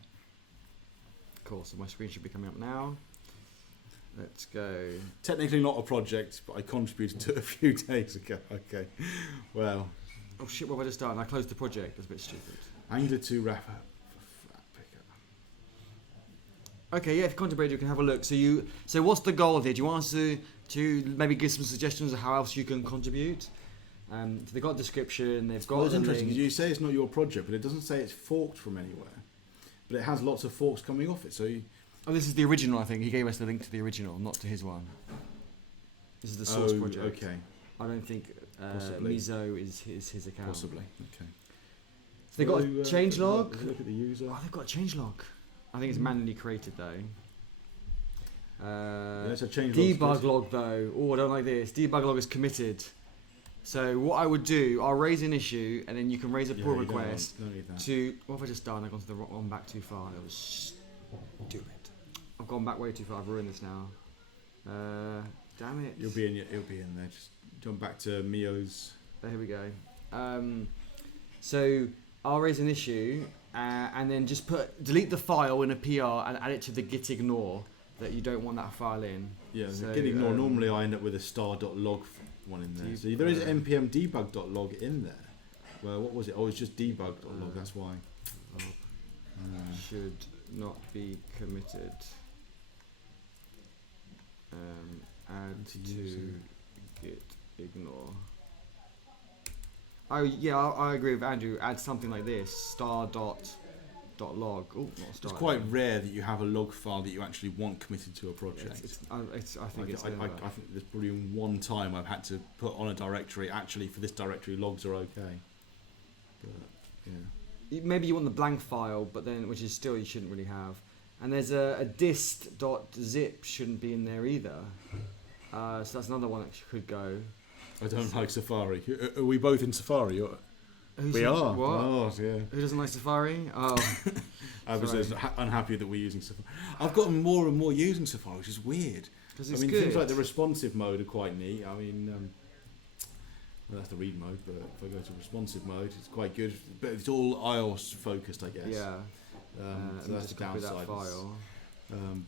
Cool. So my screen should be coming up now. Let's go. Technically not a project, but I contributed to it a few days ago. Okay. Well. Oh shit! What have I just done? I closed the project. That's a bit stupid. Angular 2 wrapper for flat picker. Okay, yeah. If you contemplate, you can have a look. So what's the goal here? Do you want us to maybe give some suggestions of how else you can contribute? So they've got a description. They've got. Well, it's interesting because you say it's not your project, but it doesn't say it's forked from anywhere. But it has lots of forks coming off it. So. Oh, this is the original. I think he gave us the link to the original, not to his one. This is the source project. Okay. I don't think Mizo is his account. Possibly. Okay. So they got a changelog. Look at the user. Oh, they've got a changelog. I think it's manually created though. It's a changelog. Debug log though. Oh, I don't like this. Debug log is committed. So what I would do, I'll raise an issue, and then you can raise a pull request. Don't need that. To what have I just done? I've gone to the wrong back too far. It was stupid. I've gone back way too far. I've ruined this now. Damn it. It'll be in there. Just jump back to Mio's. Here we go. So I'll raise an issue and then just delete the file in a PR and add it to the git ignore that you don't want that file in. Yeah, so, git ignore. Normally I end up with a star.log one in there. So there is npm debug.log in there. Well, what was it? Oh, it's just debug.log. That's why. Should not be committed. Add to git ignore. Oh yeah, I agree with Andrew. Add something like this: star.log. Oh, not star. It's quite rare that you have a log file that you actually want committed to a project. I think there's probably one time I've had to put on a directory. Actually, for this directory, logs are okay. But, yeah. Maybe you want the blank file, but then which is still you shouldn't really have. And there's a dist.zip shouldn't be in there either. So that's another one that could go. I don't like Safari. Are we both in Safari? We are. What? Oh, yeah. Who doesn't like Safari? Oh. I was unhappy that we're using Safari. I've gotten more and more using Safari, which is weird. Because it's good. Good. Things like the responsive mode are quite neat. I mean, Well, that's the read mode, but if I go to responsive mode, it's quite good. But it's all iOS focused, I guess. Yeah. So that's the copy downside. that file. And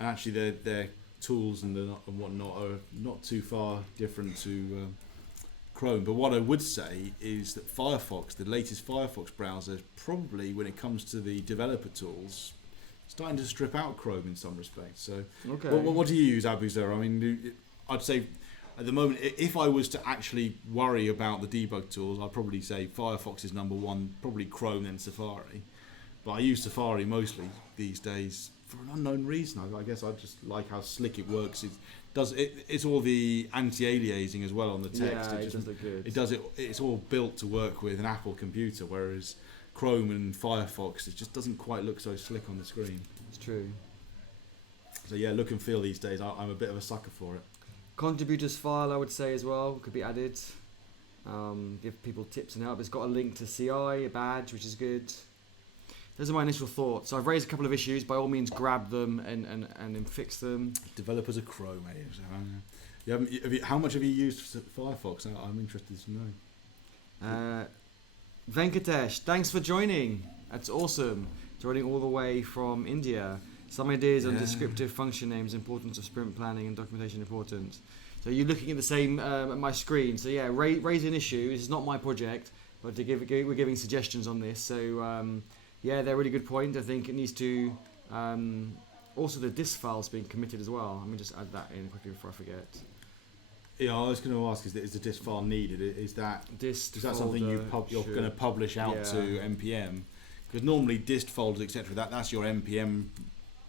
actually, their tools and whatnot are not too far different to Chrome. But what I would say is that Firefox, the latest Firefox browser, is probably, when it comes to the developer tools, starting to strip out Chrome in some respects. So, Okay. what do you use, Abu Zara? I mean, I'd say at the moment, if I was to actually worry about the debug tools, I'd probably say Firefox is number one, probably Chrome, then Safari. But I use Safari mostly these days for an unknown reason. I guess I just like how slick it works. It's all the anti-aliasing as well on the text. Yeah, it does look good. It's all built to work with an Apple computer, whereas Chrome and Firefox, it just doesn't quite look so slick on the screen. It's true. So yeah, look and feel these days, I'm a bit of a sucker for it. Contributors file, I would say as well, could be added. Give people tips and help. It's got a link to CI, a badge, which is good. Those are my initial thoughts. So I've raised a couple of issues. By all means, grab them and then fix them. Developers are Chrome, eh? So, how much have you used Firefox? I'm interested to know. Venkatesh, thanks for joining. That's awesome. Joining all the way from India. Some ideas on descriptive function names, importance of sprint planning and documentation importance. So you're looking at the same at my screen. So yeah, raise an issue. This is not my project, but we're giving suggestions on this. So yeah, they're a really good point. I think it needs to also the dist file's being committed as well. Let me just add that in quickly before I forget. Yeah, I was going to ask: is the dist file needed? Is that something you're going to publish out to npm? Because normally dist folders, etc., that's your npm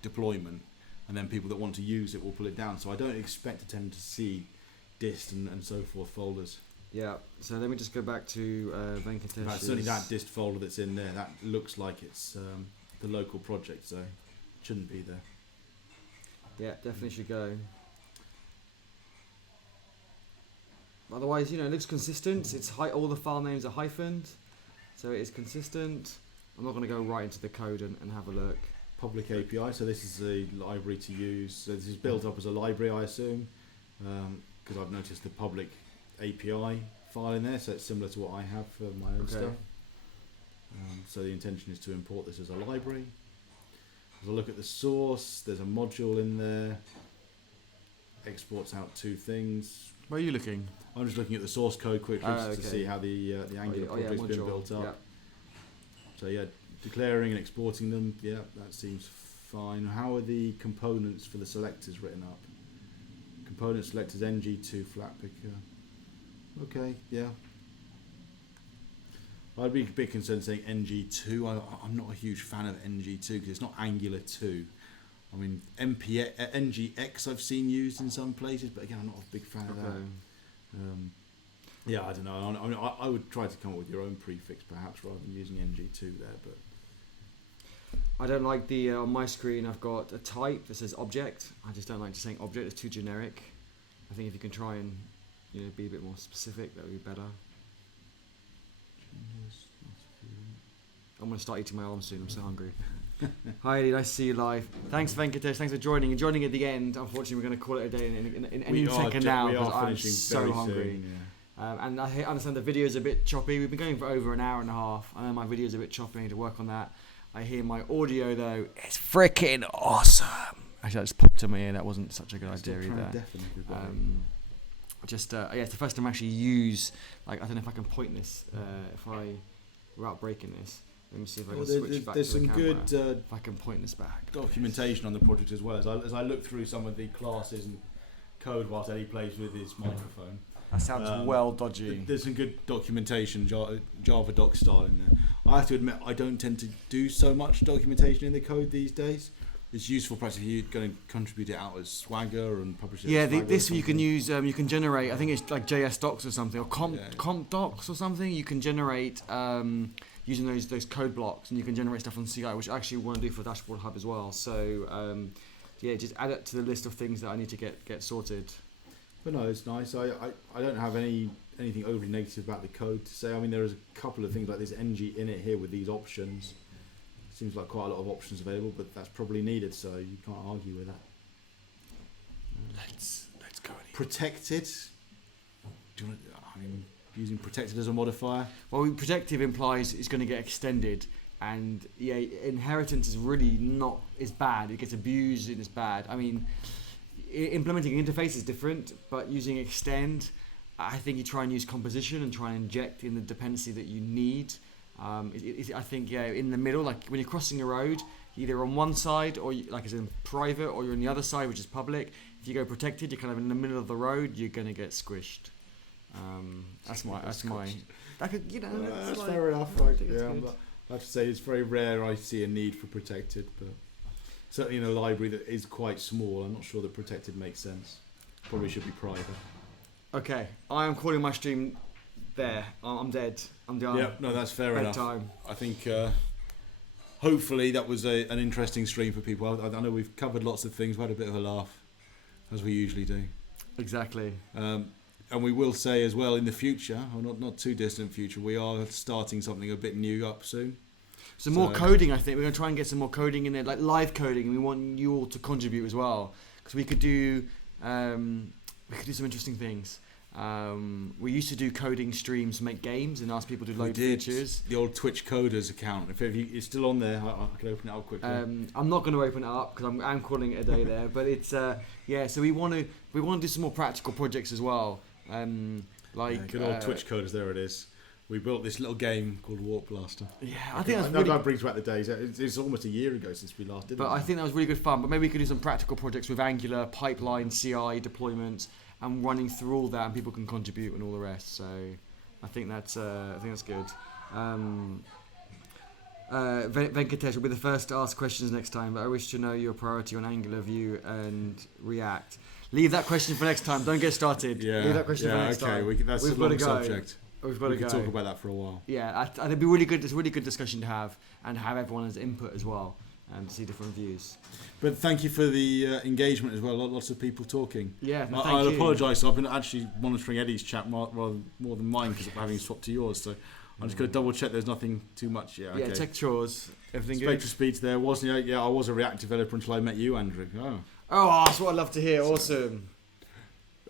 deployment, and then people that want to use it will pull it down. So I don't expect to tend to see dist and so forth folders. Yeah. So let me just go back to Venkatesh. Certainly that dist folder that's in there, that looks like it's the local project, so it shouldn't be there. Yeah, definitely should go. Otherwise, it looks consistent. It's all the file names are hyphened, so it is consistent. I'm not going to go right into the code and have a look. Public API, so this is a library to use. So this is built up as a library, I assume, because I've noticed the public API file in there, so it's similar to what I have for my own stuff. So the intention is to import this as a library. As I look at the source, there's a module in there. Exports out two things. Where are you looking? I'm just looking at the source code quickly to see how the Angular project's been built up. Yeah. So yeah, declaring and exporting them, yeah, that seems fine. How are the components for the selectors written up? Component selectors ng2 flat picker. Okay, yeah. I'd be a bit concerned saying ng2. I'm not a huge fan of ng2 because it's not Angular 2. I mean, ngx I've seen used in some places, but again, I'm not a big fan of that. Yeah, I don't know. I mean, I would try to come up with your own prefix perhaps rather than using ng2 there, but I don't like the on my screen I've got a type that says object. I just don't like just saying object. It's too generic. I think if you can try and be a bit more specific, that would be better. I'm going to start eating my arms soon. I'm so hungry. Hi, nice to see you live. Thanks, Venkatesh. Thanks for joining. And joining at the end. Unfortunately, we're going to call it a day in any second now because I'm so hungry. Soon, and I understand the video's a bit choppy. We've been going for over an hour and a half. I know my video's a bit choppy. I need to work on that. I hear my audio though. It's freaking awesome. Actually, that just popped to my ear. That wasn't such a good idea either. It's the first time I actually use. I don't know if I can point this. Without breaking this. Let me see if I can switch back to the camera. There's some good if I can point this back. Documentation on the project as well. As I look through some of the classes and code whilst Eddie plays with his microphone. That sounds well dodgy. There's some good documentation, Java doc style in there. I have to admit, I don't tend to do so much documentation in the code these days. It's useful perhaps if you're going to contribute it out as Swagger and publish it as Swagger. This you can use, you can generate, I think it's like JS docs or something, or comp docs or something. You can generate using those code blocks, and you can generate stuff on CI, which I actually want to do for Dashboard Hub as well. So just add it to the list of things that I need to get sorted. But no, it's nice. I don't have anything overly negative about the code to say. I mean, there is a couple of things like this ng init here with these options. Seems like quite a lot of options available, but that's probably needed, so you can't argue with that. Let's go. Protected. I mean, using protected as a modifier. Well, protective implies it's going to get extended, and yeah, inheritance is really not is bad. It gets abused and it's bad. I mean, implementing an interface is different, but using extend, I think you try and use composition and try and inject in the dependency that you need. I think in the middle, like when you're crossing a road, either on one side or like as in private, or you're on the other side, which is public. If you go protected, you're kind of in the middle of the road. You're going to get squished. That's my. That could, That's like, fair enough. I Like, think it's I good. have to say it's very rare I see a need for protected, but certainly in a library that is quite small, I'm not sure that protected makes sense. Probably should be private. Okay, I am calling my stream there. I'm dead. I'm done. Yeah, no, that's fair enough. Bedtime. I think hopefully that was an interesting stream for people. I know we've covered lots of things. We had a bit of a laugh, as we usually do. Exactly. And we will say as well in the future, or not too distant future, we are starting something a bit new up soon. Some more coding, I think. We're going to try and get some more coding in there, like live coding, and we want you all to contribute as well. Because we could do some interesting things. We used to do coding streams, make games, and ask people to load features. The old Twitch Coders account. If it's still on there, I can open it up quickly. I'm not going to open it up because I'm calling it a day there. But it's So we want to do some more practical projects as well. Good old Twitch Coders. There it is. We built this little game called Warp Blaster. Yeah, I think that brings back the days. It's almost a year ago since we last did it. But I think that was really good fun. But maybe we could do some practical projects with Angular, pipeline, CI, deployment, and running through all that, and people can contribute and all the rest. So I think that's good. Venkatesh will be the first to ask questions next time, but I wish to know your priority on Angular, Vue, and React. Leave that question for next time. Don't get started. Leave that question for next time. That's a long subject. We've got to go. We can talk about that for a while. Yeah, I think it'd be really good. It's a really good discussion to have, and have everyone's input as well, to see different views. But thank you for the engagement as well. Lots of people talking. Yeah, I'll apologise. I've been actually monitoring Eddie's chat more than mine because of having swapped to yours. So I'm just going to double check. There's nothing too much. Yeah. Okay. Yeah. Check chores. Everything Spectre good. Speed's there, wasn't it? Yeah, I was a React developer until I met you, Andrew. Oh, that's what I'd love to hear. Awesome.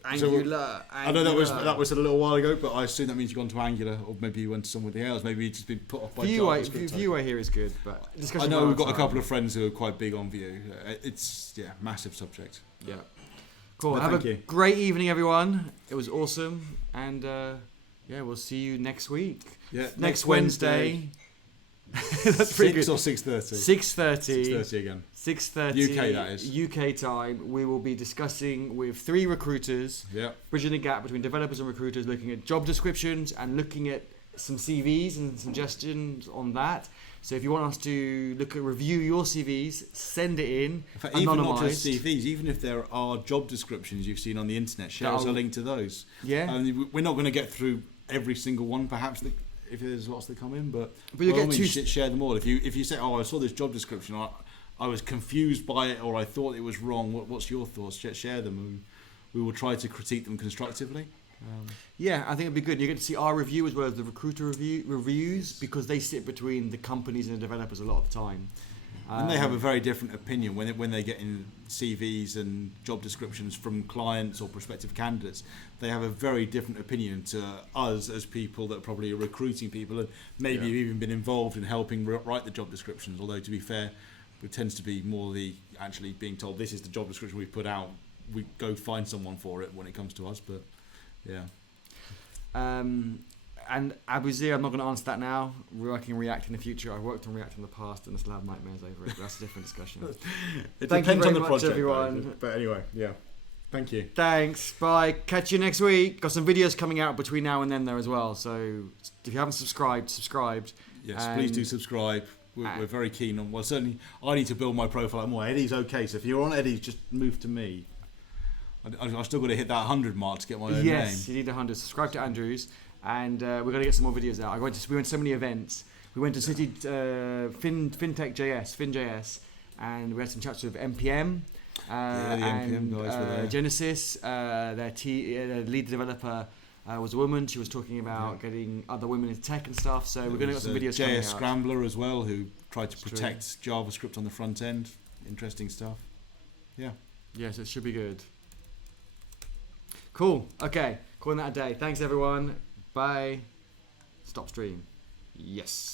Angular. I know that was a little while ago, but I assume that means you've gone to Angular, or maybe you went to somebody else. Maybe you've just been put off by JavaScript. Vue I hear is good, but I know we've got a couple of friends who are quite big on Vue. It's massive subject. Yeah. Cool. But Have a great evening, everyone. It was awesome, and we'll see you next week. Yeah. Next Wednesday. That's pretty good. 6 or 6:30. 6:30. 6:30 again. 6:30 UK, that is. UK time. We will be discussing with 3 recruiters, bridging the gap between developers and recruiters, looking at job descriptions and looking at some CVs and suggestions on that. So if you want us to review your CVs, send it in. In fact, even not just CVs, even if there are job descriptions you've seen on the internet, share us a link to those. Yeah. We're not going to get through every single one, perhaps. If there's lots that come in, but you get share them all. If you say, I saw this job description, I was confused by it, or I thought it was wrong. What's your thoughts? Share them, and we will try to critique them constructively. I think it'd be good. You get to see our review as well as the recruiter reviews, because they sit between the companies and the developers a lot of the time. And they have a very different opinion when they get in CVs and job descriptions from clients or prospective candidates. They have a very different opinion to us as people that probably are recruiting people and maybe have even been involved in helping write the job descriptions. Although, to be fair, it tends to be more the actually being told this is the job description we've put out. We go find someone for it when it comes to us. But And Abuzir, I'm not going to answer that now. We're working React in the future. I've worked on React in the past and I still have nightmares over it. That's a different discussion. Thank you very much, project, everyone. But anyway, thank you. Thanks. Bye. Catch you next week. Got some videos coming out between now and then there as well. So if you haven't subscribed. Yes, please do subscribe. We're very keen on. Well, certainly I need to build my profile more. Eddie's okay. So if you're on Eddie's, just move to me. I've still got to hit that 100 mark to get my own name. Yes, you need 100. Subscribe to Andrew's. And we're going to get some more videos out. We went to so many events. We went to City FinJS, and we had some chats with NPM. The NPM guys were there. Genesis, their lead developer was a woman. She was talking about getting other women into tech and stuff. So we're going to get some videos coming out. JS Scrambler as well, who tried to protect JavaScript on the front end. Interesting stuff. Yeah. Yes, it should be good. Cool. Okay. Calling that a day. Thanks everyone. Bye. Stop stream. Yes.